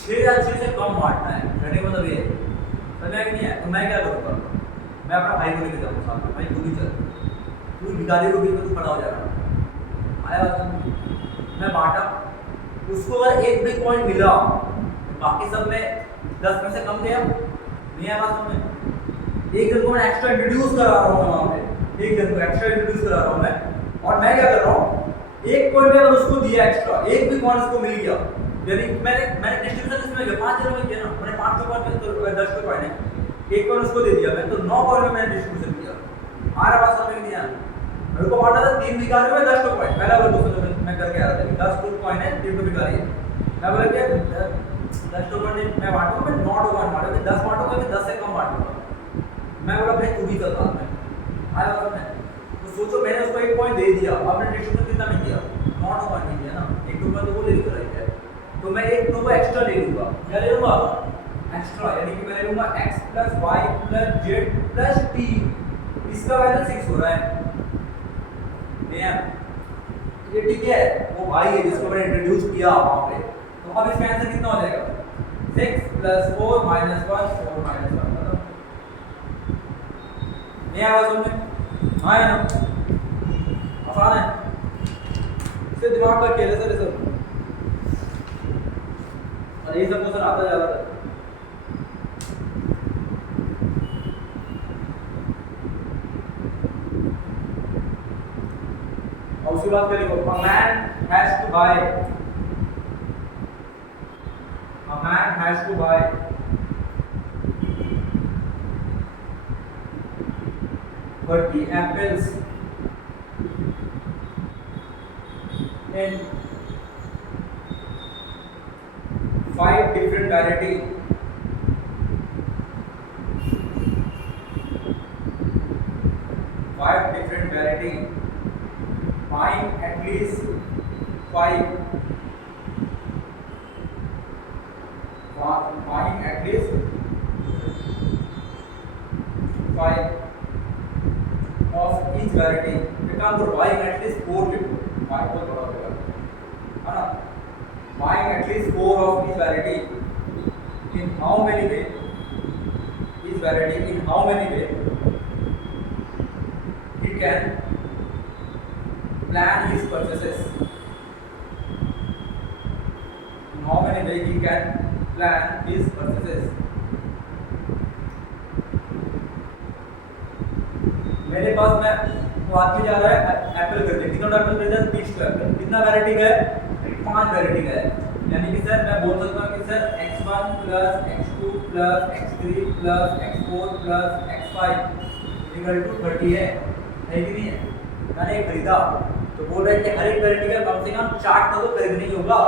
6 या 6 से कम बांटना है, कहने का मतलब ये समझ में नहीं आया? तो मैं क्या करूंगा? मैं अपना भाई को लेके जाऊंगा साथ में, भाई तू भी चल, तू भिखारी को भी तो खड़ा हो जाएगा। आया बात? मैं बांटा, उसको अगर एक भी पॉइंट मिला, बाकी सब में 10 में से कम गया नहीं है। बात में एक जन को मैं एक्स्ट्रा इंट्रोड्यूस करा रहा हूँ वहाँ पे, एक जन को एक्स्ट्रा इंट्रोड्यूस करा रहा हूँ मैं, और मैं क्या कर रहा हूँ, एक पॉइंट मैंने उसको दिया एक्स्ट्रा, एक भी पॉइंट उसको मिल गया, यानी मैंने डिस्ट्रीब्यूशन इसमें किया 5 जगह में किया ना, मैंने 5 के पॉइंट तो 10 के पॉइंट है, एक पॉइंट उसको दे दिया मैं, तो 9 पॉइंट में मैंने डिस्ट्रीब्यूशन किया। आ रहा बात समझ में नहीं आया? मेरे को बांटा था 3 भिखारी में 10 के पॉइंट, पहला वाला क्वेश्चन मैं करके आ रहा था कि 10 को पॉइंट है, 3 को भिखारी है। मैं बोला कि 10 टोकन मैं बांटूंगा, मैं 9 टोकन बांटूंगा, 10 बांटूंगा, मैं 10 से कम बांटूंगा। मैं बोला भाई तू भी कर साथ में, आया बात में। तो सोचो मैंने उसको एक पॉइंट दे दिया, आपने डिस्ट्रीब्यूशन कितना में किया? 9 टोकन नहीं दिया ना, एक टोकन तो वो ले लेकर आई है, तो मैं एक टोकन एक्स्ट्रा ले लूंगा। क्या ले लूंगा? एक्स्ट्रा, यानी कि मैं ले लूंगा x plus y plus z plus t, इसका वैल्यू 6 हो रहा है। नहीं है ये ठीक है, वो भाई है जिसको मैंने इंट्रोड्यूस किया वहां पे, तो अब इसका आंसर कितना हो जाएगा? 6 plus 4 minus 1 4 minus 1, मतलब नहीं आवाज समझ? हाँ है ना, आसान है, इसे दिमाग पर खेले सर सब, और ये सब क्वेश्चन आता जा रहा है। और उसके बाद क्या लिखो? A man has to buy 30 apples in 5 different varieties. Buying at least 5 of each variety. You can't put buying at least 4 people. 5 बहुत बड़ा होगा, है ना? Buying at least 4 of each variety. In how many way? Each variety in how many way? can plan his purchases. In how many ways he can plan his purchases? मेरे पास मैं तो आदमी जा रहा है एप्पल खरीदने, कितना एप्पल खरीदा? 30 एप्पल। कितना वैरायटी का है? 5 वैरायटी का है। यानी कि सर मैं बोल सकता हूँ कि sir x1 plus x2 plus x3 plus x4 plus x5 equal to 30 है कि नहीं है? मैंने खरीदा तो बोल रहा है कि हर एक वैरायटी का कम से कम 4 तो खरीदना ही होगा।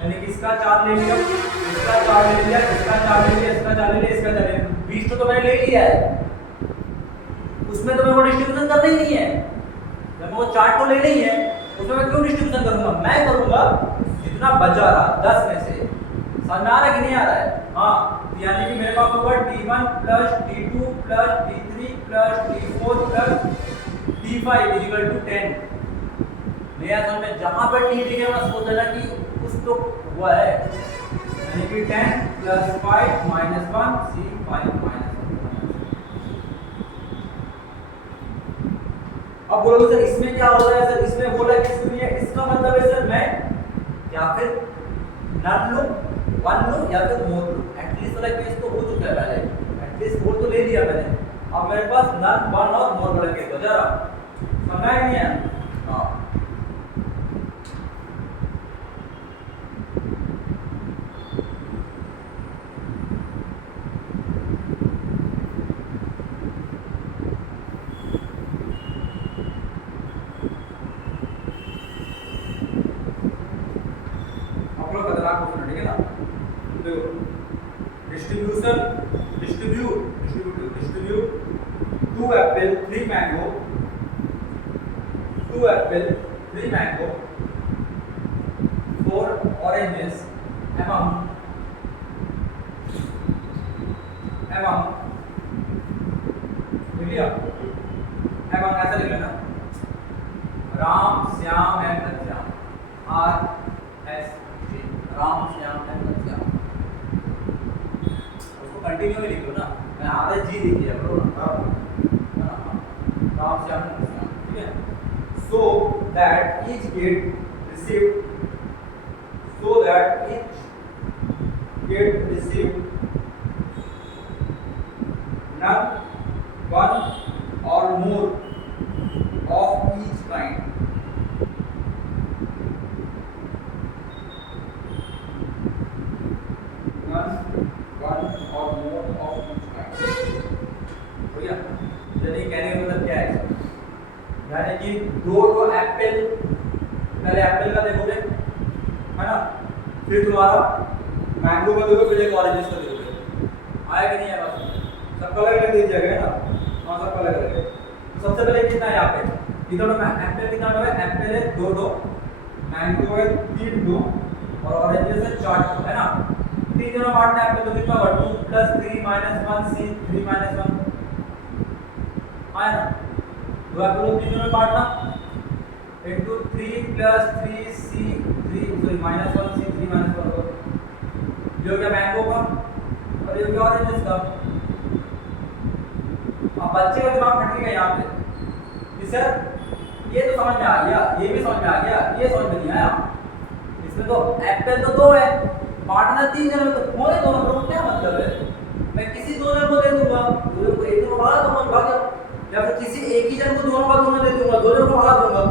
यानी कि इसका 4 ले लिया, इसका 4 ले लिया, इसका 4 ले लिया, इसका 4 ले लिया, इसका 4 ले लिया, 20 तो मैंने ले लिया है। उसमें तो मैं वो डिस्ट्रीब्यूशन करना ही नहीं है, जब वो 4 तो लेना ही है उसमें मैं क्यों डिस्ट्रीब्यूशन करूंगा? मैं करूंगा जितना बचा रहा 10 में से। समझ में आ रहा है कि नहीं आ रहा है? हाँ, यानी कि मेरे पास होगा t1 plus t2 plus t3 plus t4 plus t5 equal to 10। नया समझ में जहां पर t दिखेगा मैं सोच लेना कि कुछ तो हुआ है। यानी कि 10 प्लस 5 माइनस 1 c 5 माइनस। अब बोलो सर इसमें क्या हो रहा है? सर इसमें बोला कि सुनिए, इसका मतलब है सर मैं या फिर नन लूं, वन लूं या फिर मोर लूं। एटलीस्ट वाला केस तो हो चुका है पहले, एटलीस्ट फोर तो ले लिया मैंने। अब मेरे पास नन, वन और मोर वाला केस हो जा रहा, समझ में नहीं है? हाँ, ठीक है ना? देखो distribute 2 Apple 3 mango, 2 Apple 3 mango 4 oranges among लिया among ऐसा लिख लेना, Ram Shyam and Ghanshyam, RS Ram Shyam and Ghanshyam. उसको कंटिन्यू में लिख लो ना, मैं आधा जी लिख दिया करो ना, राम श्याम एंड घनश्याम, ठीक है? so that each gate received none, one or more of each kind. None, one or more of each kind. हो गया? यानी कहने का मतलब क्या है? यानी कि दो एप्पल, पहले एप्पल का देखोगे है ना, फिर तुम्हारा मैंगो का देखो, फिर एक ऑरेंज का देखोगे, आया कि नहीं आया? बस सबका अलग दे दिया गया ना। हाँ, सबका अलग है। तो सबसे पहले कितना है यहाँ पे? इधर एप्पल कितना है? एप्पल है 2, मैंगो है 3 और ऑरेंजेस है 4, है ना? 3 दोनों बांटना है एप्पल तो कितना होगा? 2 + 3 - 1 c 3 - 1 आया ना? 2 एप्पल को 3 दोनों बांटना into 3 + 3 c 3 -1 c 3 - 1 होगा। ये हो गया मैंगो का और ये हो गया ऑरेंजेस का। अब बच्चे का दिमाग फटेगा यहाँ पे कि सर ये तो समझ में आ गया, ये भी समझ में आ गया, ये समझ में नहीं आया। इसमें तो एप्पल तो 2 है, बांटना 3 जन में, तो होने दोनों को क्या मतलब है? मैं किसी 2 जन को दे दूंगा, 2 जन को एक जन को भगा दूंगा, भाग, या फिर किसी एक ही जन को दोनों का दोनों दे दूंगा, 2 जन को भगा दूंगा।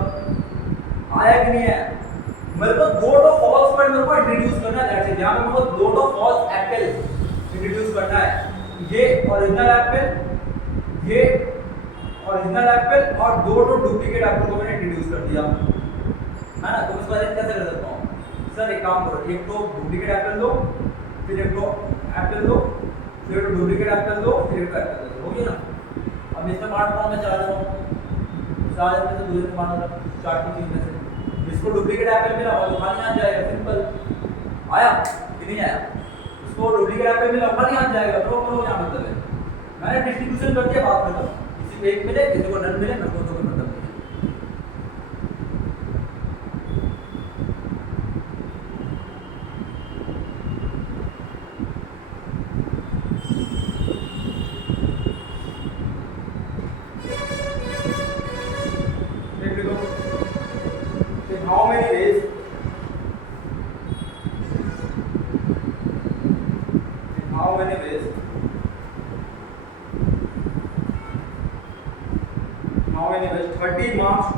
आया कि नहीं है? मेरे को 2 फॉल्स पॉइंट मेरे को इंट्रोड्यूस करना है। That's it. यहां पे मेरे को 2 फॉल्स एप्पल इंट्रोड्यूस करना है। ये ओरिजिनल एप्पल, ये ओरिजिनल एप्पल और 2 डुप्लीकेट एप्पल को मैंने इंट्रोड्यूस कर दिया, है ना? तो इसको कैसे कर सकता हूं? सर एक काम करो, एक तो डुप्लीकेट एप्पल दो, फिर एक तो एप्पल दो, फिर डुप्लीकेट एप्पल दो, फिर एक एप्पल दो, हो गया ना? अब इसमें बांट रहा हूं मैं 4 में से 2 में बांट रहा हूं, 4 की चीज में से इसको डुप्लीकेट एप्पल मिला और खाली आ जाएगा, सिंपल। आया कि नहीं आया? इसको डुप्लीकेट एप्पल मिला खाली आ जाएगा, तो क्या मतलब है? मैंने डिस्ट्रीब्यूशन करके बात करता हूं, किसी को एक मिले, किसी को नन मिले, मेरे को तो कोई मतलब नहीं है। how many 30 marks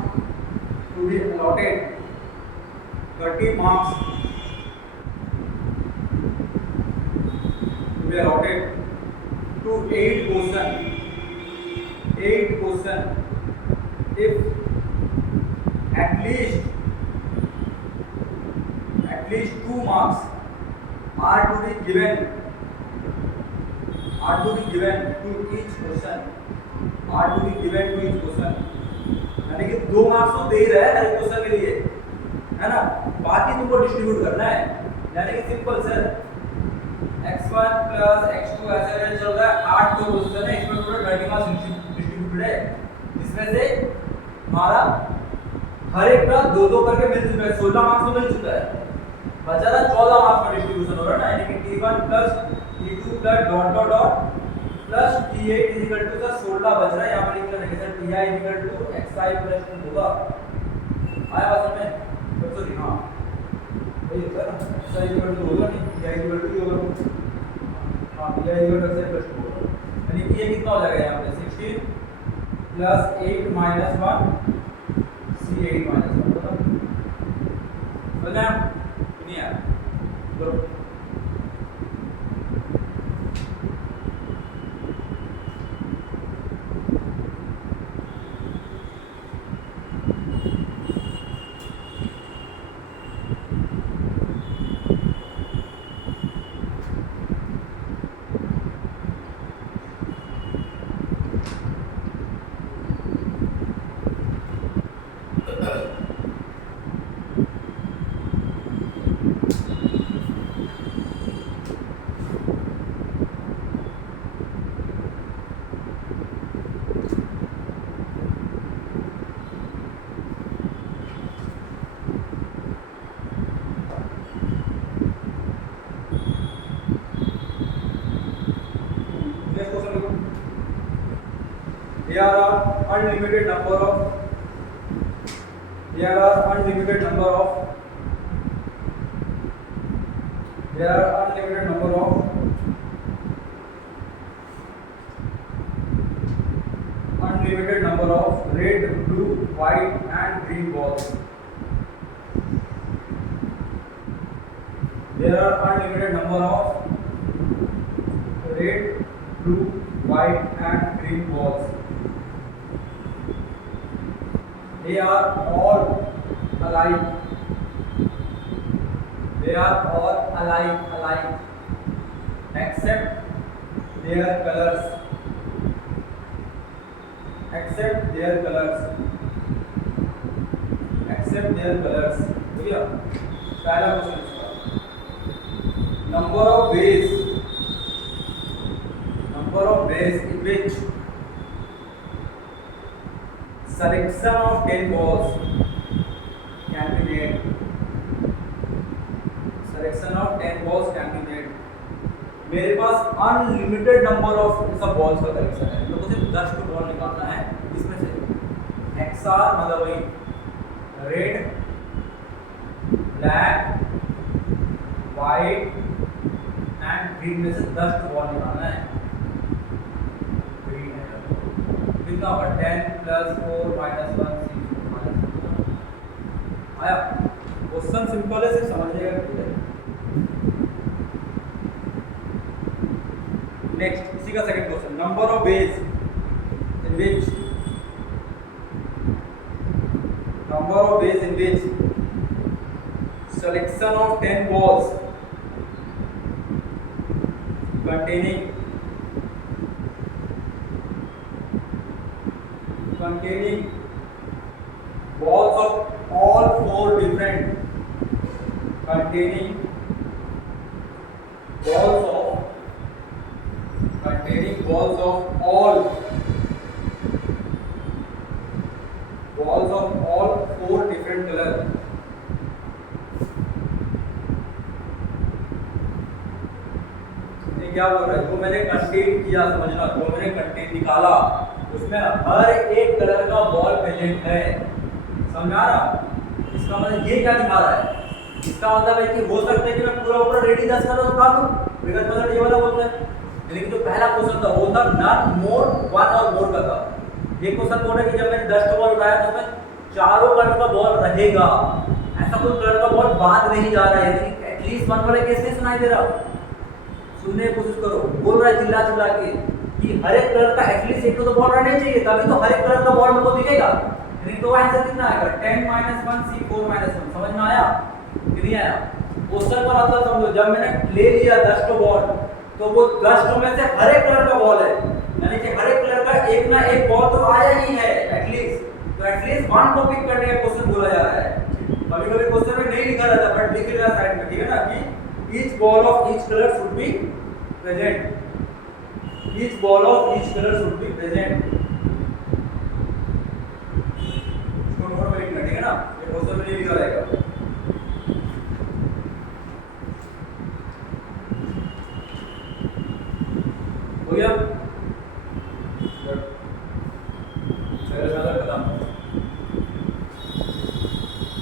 to be allotted, 30 marks to be allotted to 8 question if at least 2 marks are to be given to each question, यानी कि 2 मार्क्स तो दे ही रहा है हर क्वेश्चन के लिए, है ना, बाकी तुमको डिस्ट्रीब्यूट करना है। यानी कि simple sir x1 plus x2 ऐसे करके चल रहा है, 8 तो क्वेश्चन है, इसमें टोटल 30 मार्क्स डिस्ट्रीब्यूटेड है, जिसमें से हमारा हर एक का 2-2 करके मिल चुका है, 16 मार्क्स तो मिल चुका है, बचा रहा 14 मार्क्स का डिस्ट्रीब्यूशन हो रहा है ना, यानी कि t1 plus t2 plus dot dot dot plus t8 equal to sir 16 बच रहा है, यहां पर लिख लेंगे sir ti equal to xi plus 2 होगा। आया बात समझ में? सॉरी हां वही होता है ना, xi इक्वल टू होगा नहीं, ti इक्वल टू होगा, हां ti equal to xi plus 2 होगा, यानी कि ये कितना हो जाएगा यहां पे 16 प्लस 8 माइनस 1 c8 माइनस 1 होगा। समझ में? नहीं यार लो there are unlimited number of unlimited number of red, blue, white and green balls. There are unlimited number of red, blue, white and green balls. They are all alike. Except their colors. भैया पहला question इसका, number of ways in which selection of 10 balls can be made. मेरे पास unlimited number of सब balls का collection है, तो मुझे 10 ball निकालना है, इसमें से XR मतलब वही red, black, white and green में से 10 बॉल निकालना है। कितना होगा 10 प्लस 4 माइनस 1 6 माइनस 2 आया। क्वेश्चन सिंपल है, सिर्फ समझिएगा। नेक्स्ट इसी का second question, number of ways in which selection of 10 balls containing balls of all four different containing balls of all four different colors क्या बोल रहा है, जो मैंने कंटेन किया, समझना, जो मैंने कंटेन निकाला उसमें हर एक कलर का बॉल प्रेजेंट है, समझा ना। इसका मतलब ये क्या दिखा रहा है, इसका मतलब है कि हो सकता है कि मैं पूरा रेडी 10 कलर उठा लूं, बिकॉज़ मतलब ये वाला बोलता है। लेकिन जो पहला क्वेश्चन था वो था नॉट मोर, वन और मोर का था, ये क्वेश्चन बोल रहा है कि जब मैंने 10 बॉल उठाया तो उसमें चारों कलर का बॉल रहेगा, ऐसा कोई कलर का बॉल बाद नहीं जा रहा है, यानी एटलीस्ट वन वाला केस नहीं सुनाई दे रहा। सुनने की कोशिश करो, बोल रहा है चिल्ला चिल्ला के कि हर एक कलर का एटलीस्ट एक तो बॉल रहना चाहिए, तभी तो हर एक कलर का बॉल हमको दिखेगा। नहीं तो आंसर कितना आएगा 10 - 1 C4 - 1। समझ में आया कि नहीं आया? क्वेश्चन का मतलब समझो, जब मैंने ले लिया 10 बॉल तो वो 10 में से हर एक कलर का बॉल है, यानी कि हर एक कलर का एक ना एक बॉल तो आया ही है एटलीस्ट। तो एटलीस्ट वन को पिक करने का क्वेश्चन बोला जा रहा है। कभी-कभी क्वेश्चन में नहीं लिखा रहता बट लिख लिया साइड में, ठीक है ना, कि each ball of each colour should be present, each ball of each colour should be present. इसको नोट में लिखना, ठीक है ना, ये क्वेश्चन में नहीं लिखा रहेगा। हो गया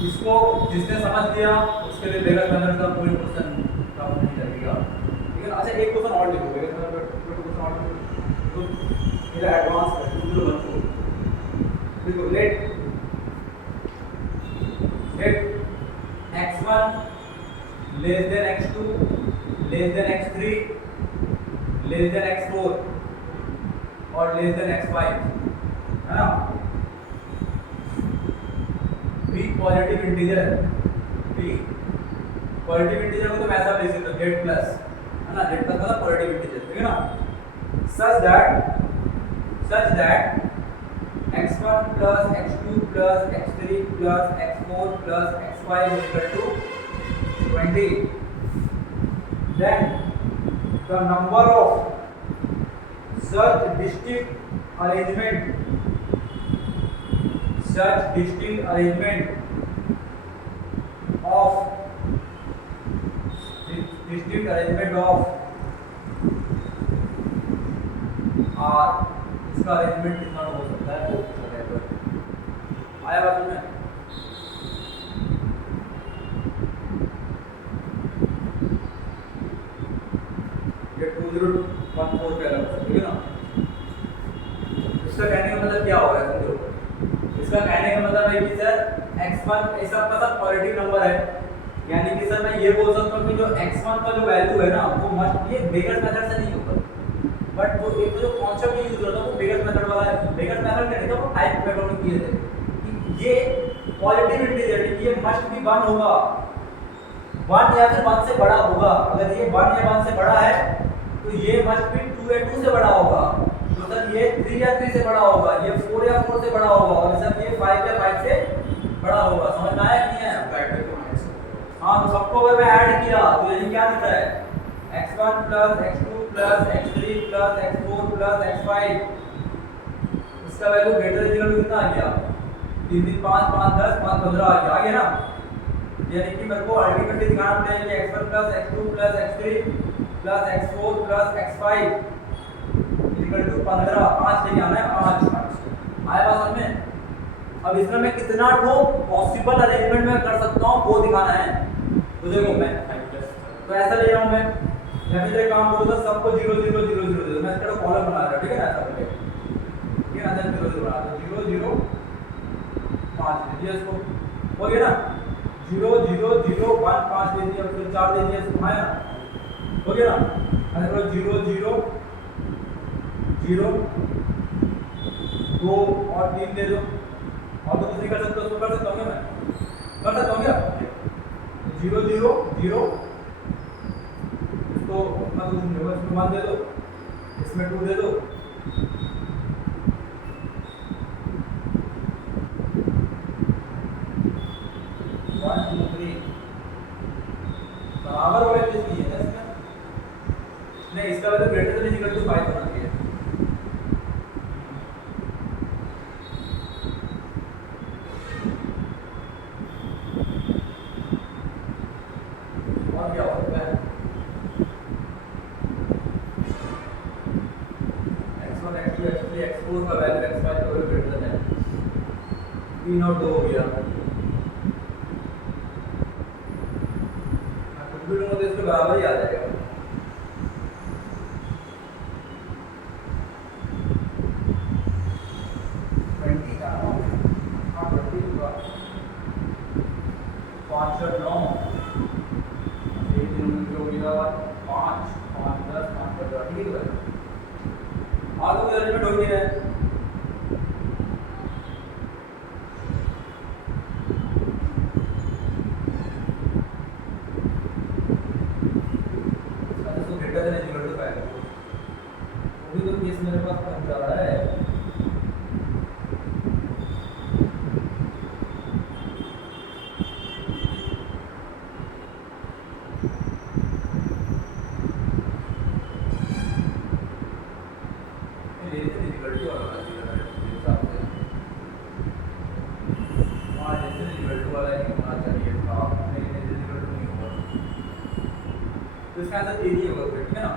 इसको जिसने समझ लिया उसके लिए वेगस मेथड का पूरे क्वेश्चन काम नहीं करेगा, ठीक है। अच्छा एक क्वेश्चन और लिखो, वेगस मेथड का क्वेश्चन और लिखो, तो मेरा एडवांस है 2014। देखो let x1 less than x2 less than x3 less than x4 और लेस देन x5, है ना। b positive integer, b positive integer को तो मैं ऐसा लिख सकता हूं z प्लस, है ना, z प्लस मतलब पॉजिटिव इंटीजर, ठीक है ना। such that x1 plus x2 plus x3 plus x4 plus x5 is equal to 20, then the number of such distinct arrangement of R, इसका अरेंजमेंट कितना हो सकता है वो पूछा गया है। आया बात में? ये 2014 पहला क्वेश्चन, ठीक है ना। इसका कहने का मतलब क्या होगा समझो, इसका कहने का मतलब है कि सर x1 ऐसा आपका सब पॉजिटिव नंबर है, यानी कि सर मैं ये बोल सकता हूँ कि जो x1 का जो वैल्यू है ना वो मस्ट, ये बेगस मेथड से नहीं होगा, बट वो एक जो कॉन्सेप्ट यूज होता है वो बेगस मेथड वाला है। बेगस मेथड कहने का वो टाइप मेथड में किए थे कि ये पॉजिटिव इंटीजर है, ये मस्ट भी 1 होगा, 1 या फिर 1 से बड़ा होगा। अगर ये 1 या 1 से बड़ा है तो ये मस्ट भी 2 या 2 से बड़ा होगा, तो सर ये 3 या 3 से बड़ा होगा, ये 4 या 4 से बड़ा होगा, और सर ये 5 या 5 से बड़ा होगा। समझ में आया नहीं आया? हाँ, तो सबको अगर मैं ऐड किया तो ये क्या दिख रहा है x1 plus x2 plus x3 plus x4 plus x5, इसका value greater than equal to कितना आ गया 3 3 5 5 10 5 15 आ गया ना। यानी कि मेरे को अल्टीमेटली दिखाना पड़ेगा कि x1 plus x2 plus x3 plus x4 plus x5 equal to 15, 5 लेके आना है, 5 आया बात समझ में। अब इसमें मैं कितना ठो पॉसिबल अरेंजमेंट में कर सकता हूँ वो दिखाना है। तो देखो मैं तो ऐसा ले रहा हूँ मैं फिर एक काम करूँ तो सबको 0 0 0 0 दे दो, मैं इसका कॉलम बना रहा हूँ, ठीक है ना, ऐसा करके ठीक है ना, 0 0 बना दो, 0 0 5 दे दिया इसको, हो गया ना, 0 0 0 1 5 दे दिया, फिर 4 दे दिया इसको, आया ना, हो गया ना। ऐसे करो 0 0 0 2 और 3 दे दो, और तो कुछ नहीं कर सकते, उसको कर सकता हूँ क्या मैं, कर सकता हूँ क्या 0 0 0 तो अपना कुछ नहीं होगा, इसमें 1 दे दो, इसमें 2 दे दो, 1 2 3 बराबर वाले चीज की है इसमें नहीं, इसका value greater than equal to 5 होना चाहिए। और क्या होता है x1 x2 x3 x4 का वैल्यू x5 का वैल्यू ग्रेटर देन है, 3 और 2 हो गया। कंप्यूटर में इसके बराबर ही आ जाएगा। और 9 ये हो गया 5 5 10 5 15 ठीक है। आगे कोई अरेंजमेंट हो नहीं रहा है। तो ग्रेटर देन इक्वल टू 5 वो भी तो केस मेरे पास बन जा रहा है। इसका आंसर ए ही होगा ठीक है ना,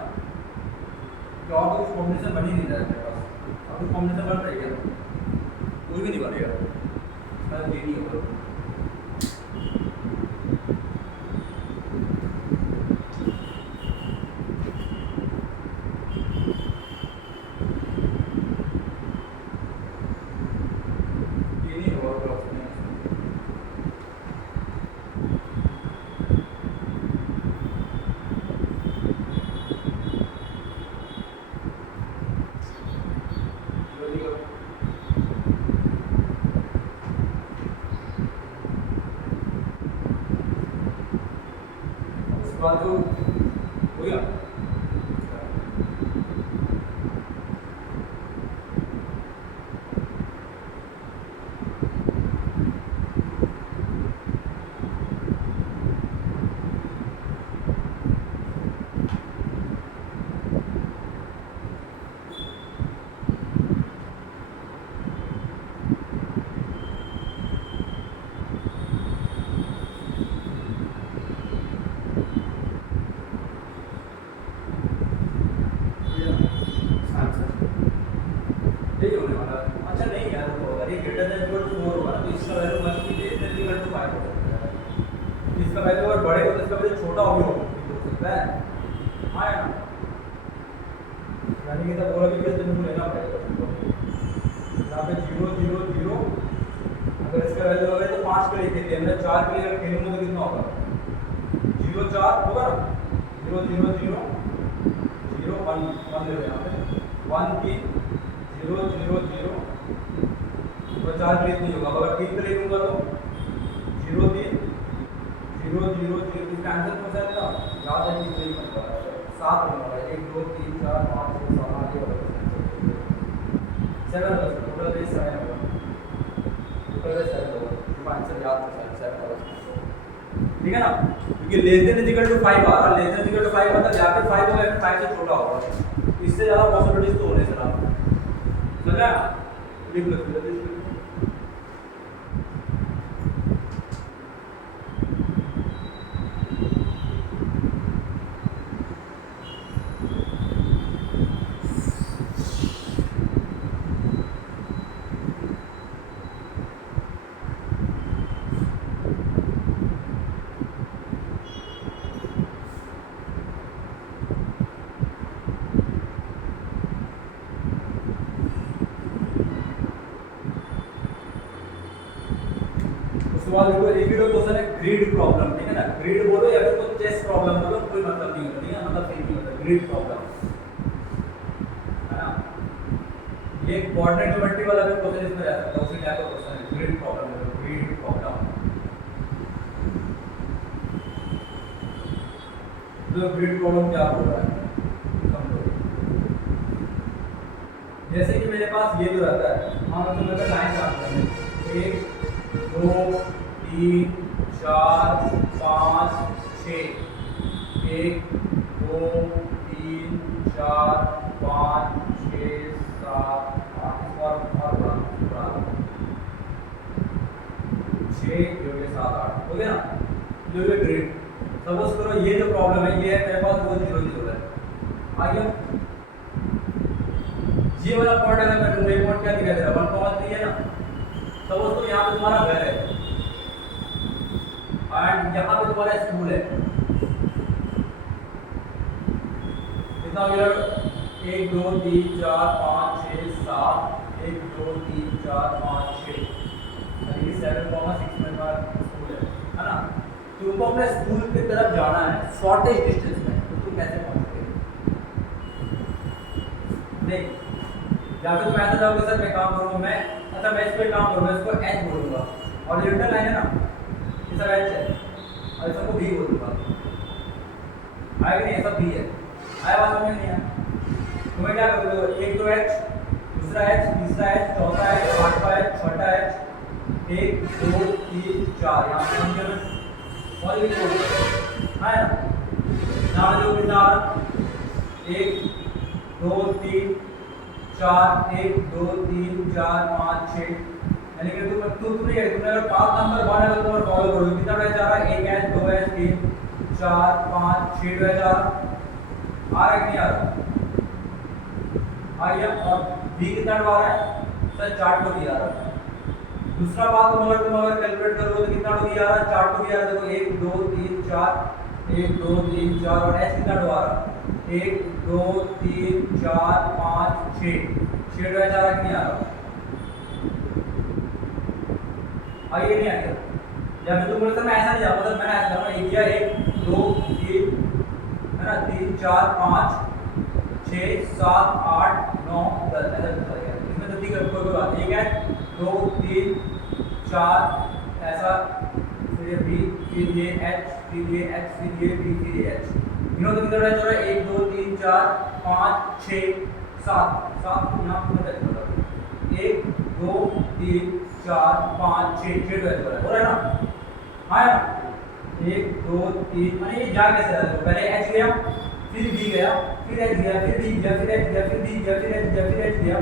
तो और कुछ कॉम्बिनेशन बन ही नहीं रहा है मेरे पास। अब कुछ कॉम्बिनेशन बन रही है कोई भी नहीं बनेगा, इसका आंसर ए ही होगा। ये नहीं होगा कोई ऑप्शन नहीं है जल्दी करो। उसके बाद जो हो गया आंसर यही होने वाला है। अच्छा नहीं यार, वो अगर ये ग्रेटर देन इक्वल टू 4 होगा ना तो इसका value must be less than equal to 5 हो सकता है। इसका वैल्यू अगर बढ़ेगा तो इसका वैल्यू छोटा भी हो सकता है। हाँ या ना, यानी कि तब बोला भी कैसे मुझे लेना पड़ेगा यहाँ पे 0 0 0। अगर इसका वैल्यू होगा तो 5 के लिए खेलते हैं, मैं 4 के लिए अगर खेलूंगा तो कितना होगा 0 4 होगा ना, 0 0 0 0 1 1 ले लो यहाँ पे 1 3 0 0 0 तो 4 के लिए नहीं होगा। अगर 3 के लिए लूंगा तो 0 3 0 0 0 इसका आंसर कौन सा है ना, याद है कि नहीं बनता है 7 होने वाला है 1 2 3 4 5 6 7 8 ये वाला 7 होगा टोटल बेस 7 होगा, टोटल बेस 7 होगा। इसका आंसर याद रखना 7 होगा ठीक है ना, क्योंकि लेस देन इक्वल टू 5 आ रहा है। लेस देन इक्वल टू 5 मतलब या फिर 5 होगा या फिर 5 से छोटा होगा, इससे ज्यादा पॉसिबिलिटीज तो होने से ना समझा। लिख लो जल्दी से। सवाल देखो, एक वीडियो क्वेश्चन है ग्रिड प्रॉब्लम ठीक है ना, ग्रिड बोलो या फिर कुछ चेस प्रॉब्लम बोलो कोई मतलब नहीं होता ठीक है, मतलब सेम ही होता है ग्रिड प्रॉब्लम है ना। ये कोऑर्डिनेट ज्योमेट्री वाला जो क्वेश्चन इसमें रहता है उसी टाइप का क्वेश्चन है ग्रिड प्रॉब्लम, ग्रिड प्रॉब्लम। तो ग्रिड प्रॉब्लम क्या बोल रहा है समझो। जैसे कि मेरे पास ये जो रहता है, हाँ मतलब मेरे लाइन काम करने 1 2 3 4 5 6 1 2 3 4 5 6 7 8 और 6 जो ये 7 8 हो गया ना, जो ये ग्रिड। सपोज करो ये जो प्रॉब्लम है ये है मेरे पास वो 0 0 है आ गया। ये वाला पॉइंट अगर मैं लूंगा, ये पॉइंट क्या दिखा दे रहा है 1,3 है ना। सपोज तो यहाँ पे तुम्हारा घर है एंड यहाँ पे तुम्हारा स्कूल है, कितना हो गया 1 2 3 4 5 6 7 1 2 3 4 5 6 यानी कि 7,6 में तुम्हारा स्कूल है ना। तो तुमको अपने स्कूल की तरफ जाना है शॉर्टेज डिस्टेंस में, तो तुम कैसे पहुंचोगे? नहीं, या फिर तुम ऐसा जाओगे सर मैं काम करूंगा, मैं अच्छा मैं इस पे काम करूंगा, इसको एच बोलूंगा और हॉरिजॉन्टल लाइन है ना ये सब एच है और इसको बी बोलूंगा, आएगा नहीं? सब बी है, आया बात समझ नहीं आया? तुम्हें क्या करोगे? एक तो एच, दूसरा एच, तीसरा एच, चौथा एच, पांचवा एच, छठा एच, 1 2 3 4 यहाँ पे हम और ये है ना, यहाँ पे जो कितना आ रहा 1 2 3 4 1 2 3 4 5 6, यानी कि तुमने अगर 5 नंबर 1 अगर तुम फॉलो करोगे कितना रह जा रहा है? 1 एच 2 एच 3 4 5 6 रह जा रहा, आ रहा है कि नहीं आ रहा? आ गया। और बी कितना आ रहा है सर? 4 टू बी आ रहा है। दूसरा बात तुम अगर कैलकुलेट करोगे तो कितना टू बी आ रहा है? 4 टू बी आ रहा है, देखो 1 2 3 4 1 2 3 4 और एच कितना टू आ रहा है? 1 2 3 4 5 6 6 टू एच आ रहा कि नहीं आ रहा? आइए नहीं आ गया? या फिर तुम बोलते मैं ऐसा नहीं जाऊंगा, मतलब मैंने ऐसा जाऊंगा 1 2 3 है ना 3 4 5 6 7 8 9 10 ऐसा चला गया। इसमें तो ठीक है, कोई बात नहीं है। 2 3 4 ऐसा, फिर ये बी, फिर ये एच, फिर ये एच, फिर ये बी, फिर ये एच, इन्हों तो कितना रहा? 1 2 3 4 5 6 7 7 यहाँ पे टच कर रहा है। 1 2 3 4 5 6 6 टच कर रहा है, हो रहा है ना? हाँ ना? 1 2 3 माने ये जा कैसे रहा है? पहले एच गया, फिर बी गया, फिर एच गया, फिर बी गया, फिर एच गया, फिर बी गया, फिर एच गया, फिर एच गया,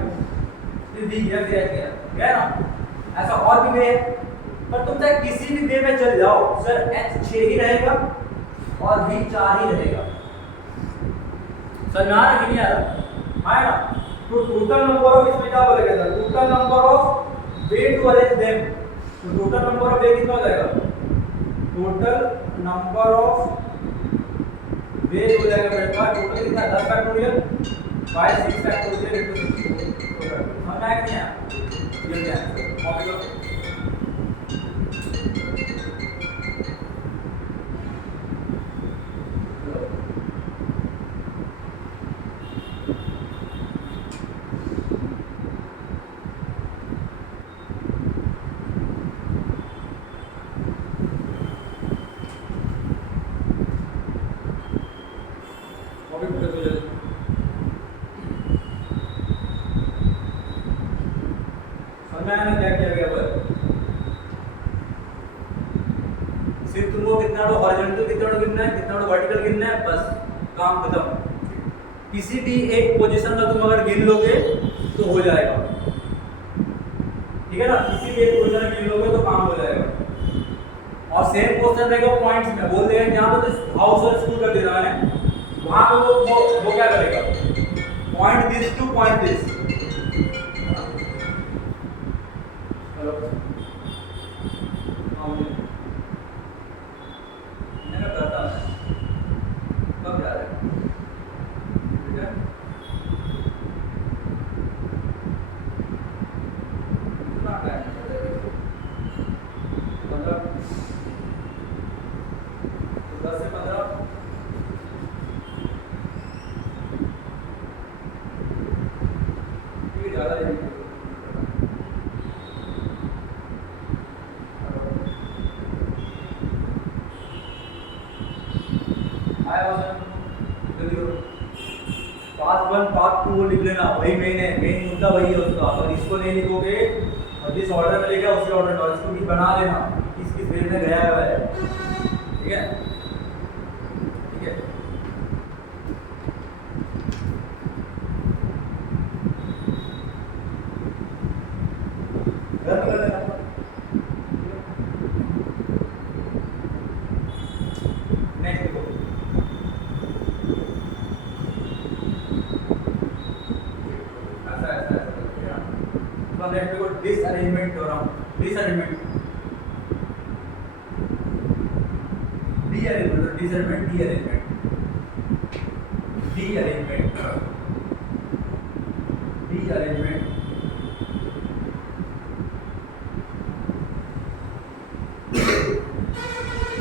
फिर बी गया, फिर एच गया, गया ना? ऐसा और भी वे है, पर तुम चाहे किसी भी वे में चल जाओ सर एच 6 ही रहेगा और बी 4 ही रहेगा। समझ में आ रहा कि नहीं आ रहा? हाँ ना? तो टोटल नंबर ऑफ इसमें क्या बोलेगा sir? Total number of way to arrange them, तो टोटल नंबर ऑफ वे कितना हो जाएगा? टोटल नंबर ऑफ वे हो जाएगा मेरे पास टोटल कितना? 10 factorial by 6 factorial into 6 total. समझ आया कि नहीं आया? ये क्या है? कॉपी करो। क्या किया गया पर सिर्फ तुमको कितना तो हॉरिजॉन्टल कितना तो गिनना है, कितना तो वर्टिकल गिनना है, बस काम खत्म। किसी भी एक पोजीशन का तुम अगर गिन लोगे तो हो जाएगा, ठीक है ना? किसी भी एक पोजीशन गिन लोगे तो काम हो जाएगा। और सेम क्वेश्चन रहेगा पॉइंट्स में, बोल देगा जहां पे तो हाउस और स्कूल का देना है वहां पे वो क्या करेगा? Point this two point this. Hello मैं करता हूं, कब जा रहे हैं? ठीक है, कितना टाइम है? 15 10 से 15 ये ज़्यादा नहीं आया बात? जल्दी करो। पार्ट 1 पार्ट 2 वो लिख लेना, वही मेन है, मेन मुद्दा वही है उसका। अगर इसको नहीं लिखोगे और जिस ऑर्डर में लिखा उसी ऑर्डर में इसको भी बना लेना किस किस वे में गया हुआ है, ठीक है? ठीक है, घर में कर लेना। नेक्स्ट देखो, ऐसा ऐसा ऐसा करके ना, तो नेक्स्ट देखो डिसअरेंजमेंट हो रहा हूँ, डिसअरेंजमेंट डीअरेंजमेंट डिसअरेंजमेंट डीअरेंजमेंट डीअरेंजमेंट डीअरेंजमेंट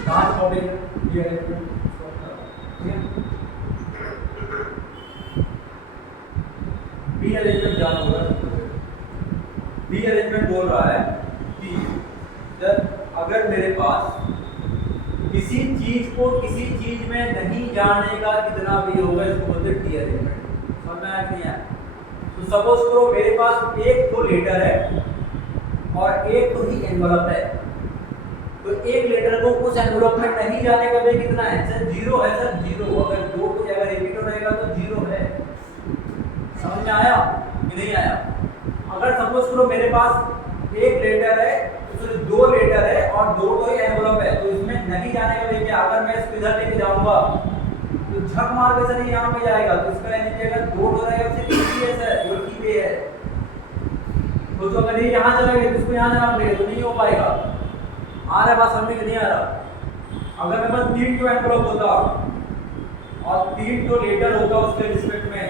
5 टॉपिक है ये अरेंजमेंट, ठीक है। बी अरेंजमेंट क्या होगा? बी अरेंजमेंट बोल रहा है कि जब अगर मेरे पास किसी चीज को किसी चीज में नहीं जाने का कितना भी होगा, इसको बोलते हैं डी अरेंजमेंट। समझ में आया कि नहीं आया? तो सपोज करो मेरे पास एक तो लेटर है और एक तो ही एनवलप है, तो एक लेटर को उस एनवलप में नहीं जाने का भी कितना है सर? 0 है सर, 0। अगर दो को अगर रिपीट हो रहेगा तो 0 है। समझ में आया कि नहीं आया? अगर सपोज करो मेरे पास एक लेटर है, उसमें दो लेटर है और दो तो ही एनवलप है, तो इसमें नहीं जाने का भी क्या? अगर मैं इसको इधर लेके जाऊंगा तो झक मार के सर यहाँ पे जाएगा, तो इसका यानी कि अगर दो हो रहेगा तो एक ही है सर, एक ही पे है। तो अगर ये यहाँ चला गया तो इसको यहाँ जाना पड़ेगा, तो नहीं हो पाएगा। आ रहा है बात समझ में? नहीं आ रहा? अगर मेरे पास 3 तो एनवलप होता और 3 तो लेटर होता उसके रिस्पेक्ट में,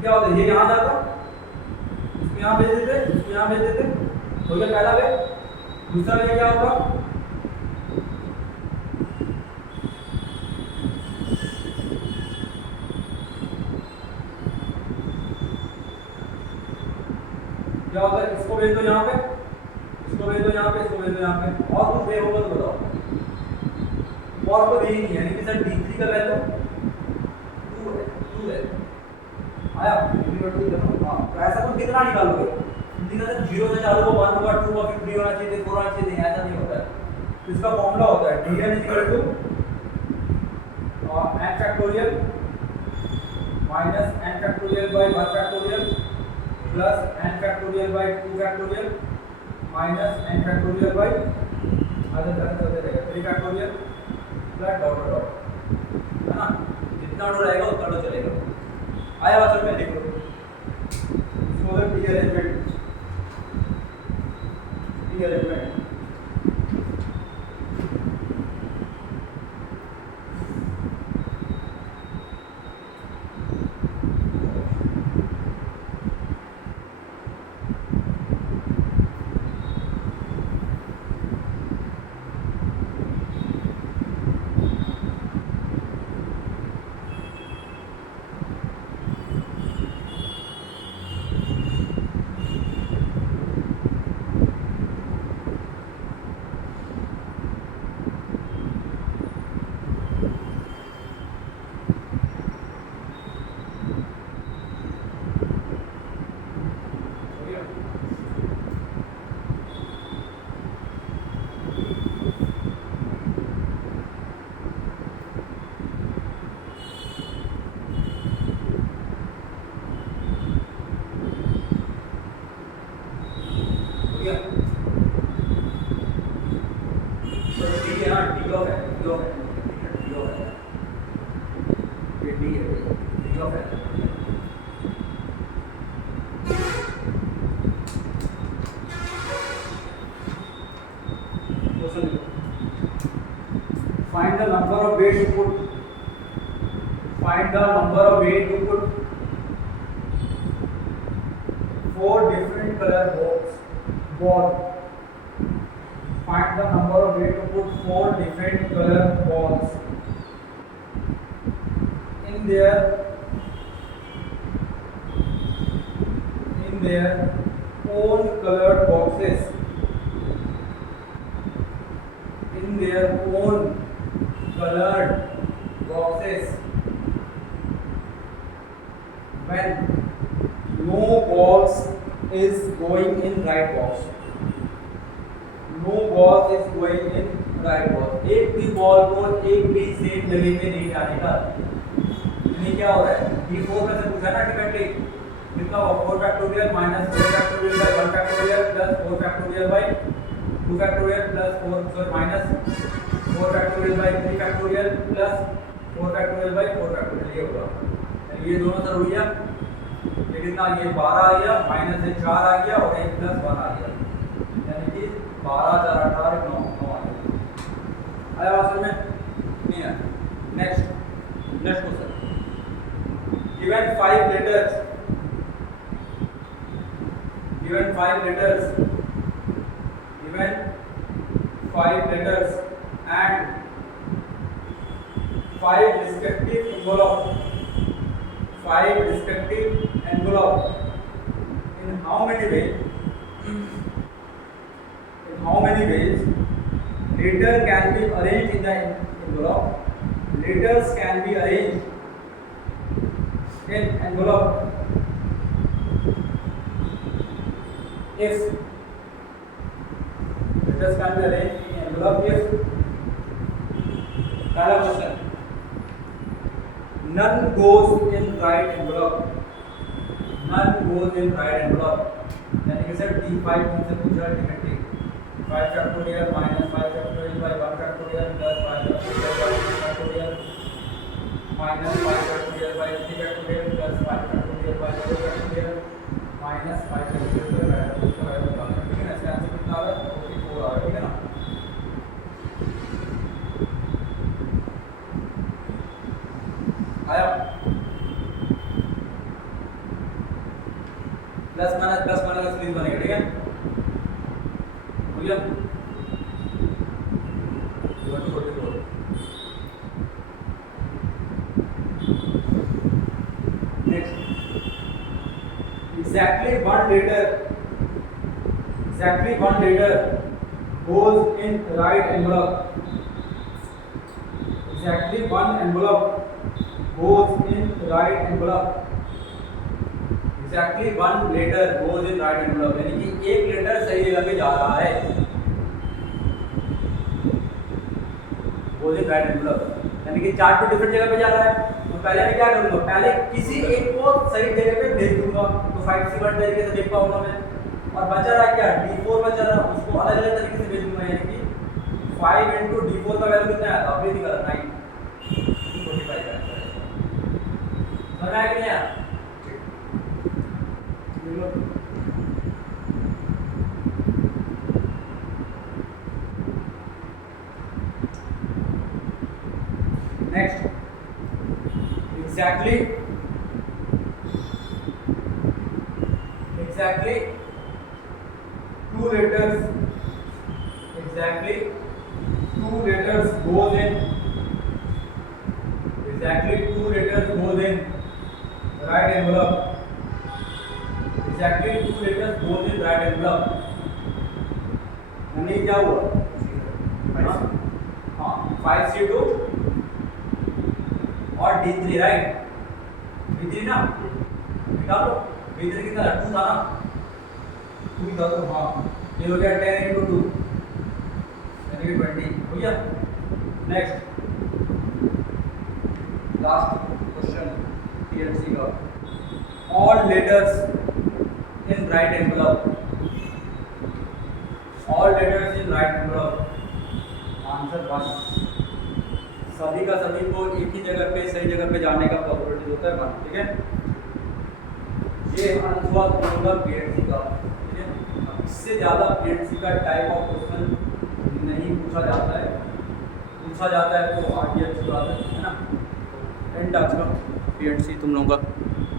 क्या होता है? ये यहाँ जाता, इसको यहाँ भेज देते, इसको यहाँ भेज देते, हो गया पहला वे। दूसरा वे क्या होगा? क्या होता है? इसको भेज दो यहाँ पे, इसको भेज दो यहाँ पे, इसको भेज दो यहाँ पे, और कुछ वे होगा तो बताओ। और कोई वे नहीं है, यानी कि सर D3 का वैल्यू 2 है आया। हाँ, तो ऐसा तुम कितना निकालोगे? निकाल सर 0 से चालू होगा, 1 होगा, 2 होगा, फिर 3 होना चाहिए, 4 होना चाहिए, नहीं ऐसा नहीं होता है। तो इसका फॉर्मूला होता है dn n factorial minus n factorial by 1 factorial plus n factorial by 2 factorial minus n factorial by चलते रहेगा 3 factorial plus dot dot dot, है ना? जितना ऑर्डर रहेगा उतना ऑर्डर चलेगा। आया बात समझ में? लिख लो इसको बोलते हैं D arrangement. D arrangement find the number of way to put four different color balls. Find the number of way to put 4 different color balls in their own colored boxes. In their own colored boxes when no balls is going in right box. No ball is going in right box. एक भी ball को एक भी same जगह पे नहीं जाने का। यानी क्या हो रहा है? D4 में से पूछा ना अल्टीमेटली कितना होगा? 4 factorial minus 4 factorial by 1 factorial plus 4 factorial by 2 factorial plus 4 minus 4 factorial by 3 factorial plus 4 factorial by 4 factorial. ये होगा यानी ये दोनों सर हो गया, ये कितना? ये 12 आ गया, माइनस से 4 आ गया और 1 प्लस 1 आ गया, यानी कि 12 4 18 9 9 आ गया। आया बात समझ में? नहीं है। Next question, given 5 letters given 5 letters and 5 respective envelope in how many ways letter can be arranged in the envelope. Letters can be arranged in envelope if letters can be arranged in envelope if पहला question none goes in right envelope यानी कि sir D5 हमसे पूछा dimetric 5 factorial minus 5 factorial by 1 factorial plus 5 factorial minus 5 factorial by 3 factorial plus 5 factorial by 4 factorial minus 5 factorial by 2 factorial. ठीक है ना, इसका answer कितना आ रहा है 44 आ रहा है। ठीक है ना, आया प्लस माइनस का सीरीज बनेगा। ठीक है, भैया next exactly one letter goes in right envelope. Exactly one envelope goes in right envelope. Exactly one letter goes in right envelope यानी कि एक लेटर सही जगह पे जा रहा है। goes in right envelope यानी कि 4 तो डिफरेंट जगह पे जा रहा है, तो पहले मैं क्या करूंगा, पहले किसी एक को सही जगह पे भेज दूंगा। तो 5C1 तरीके से देख पाऊंगा मैं, और बचा रहा क्या D4 बचा रहा, उसको अलग अलग तरीके से भेज दूंगा। यानी कि 5 into D4 का वैल्यू कितना आया, अभी निकला 9 45 का आंसर है। समझ आया कि नहीं आया? Next exactly two letters goes in right envelope. Exactly 2 letters goes in right envelope यानी क्या हुआ, हाँ 5C2 और D3 राइट, D3 ना निकालो, D3 कितना 2 था ना, 2 था तो हाँ ये हो गया 10 into 2 यानी कि 20 हो गया। नेक्स्ट लास्ट क्वेश्चन TLC का, all letters in right envelope answer 1। सभी का सभी को एक ही जगह पे सही जगह पे जाने का प्रोबेबिलिटी होता है 1। ठीक है, ये आंसर होगा PLC का। ठीक है, इससे ज़्यादा PLC का टाइप ऑफ क्वेश्चन नहीं पूछा जाता है तो आगे अच्छी बात है ना। एंड आज का PLC तुम लोगों का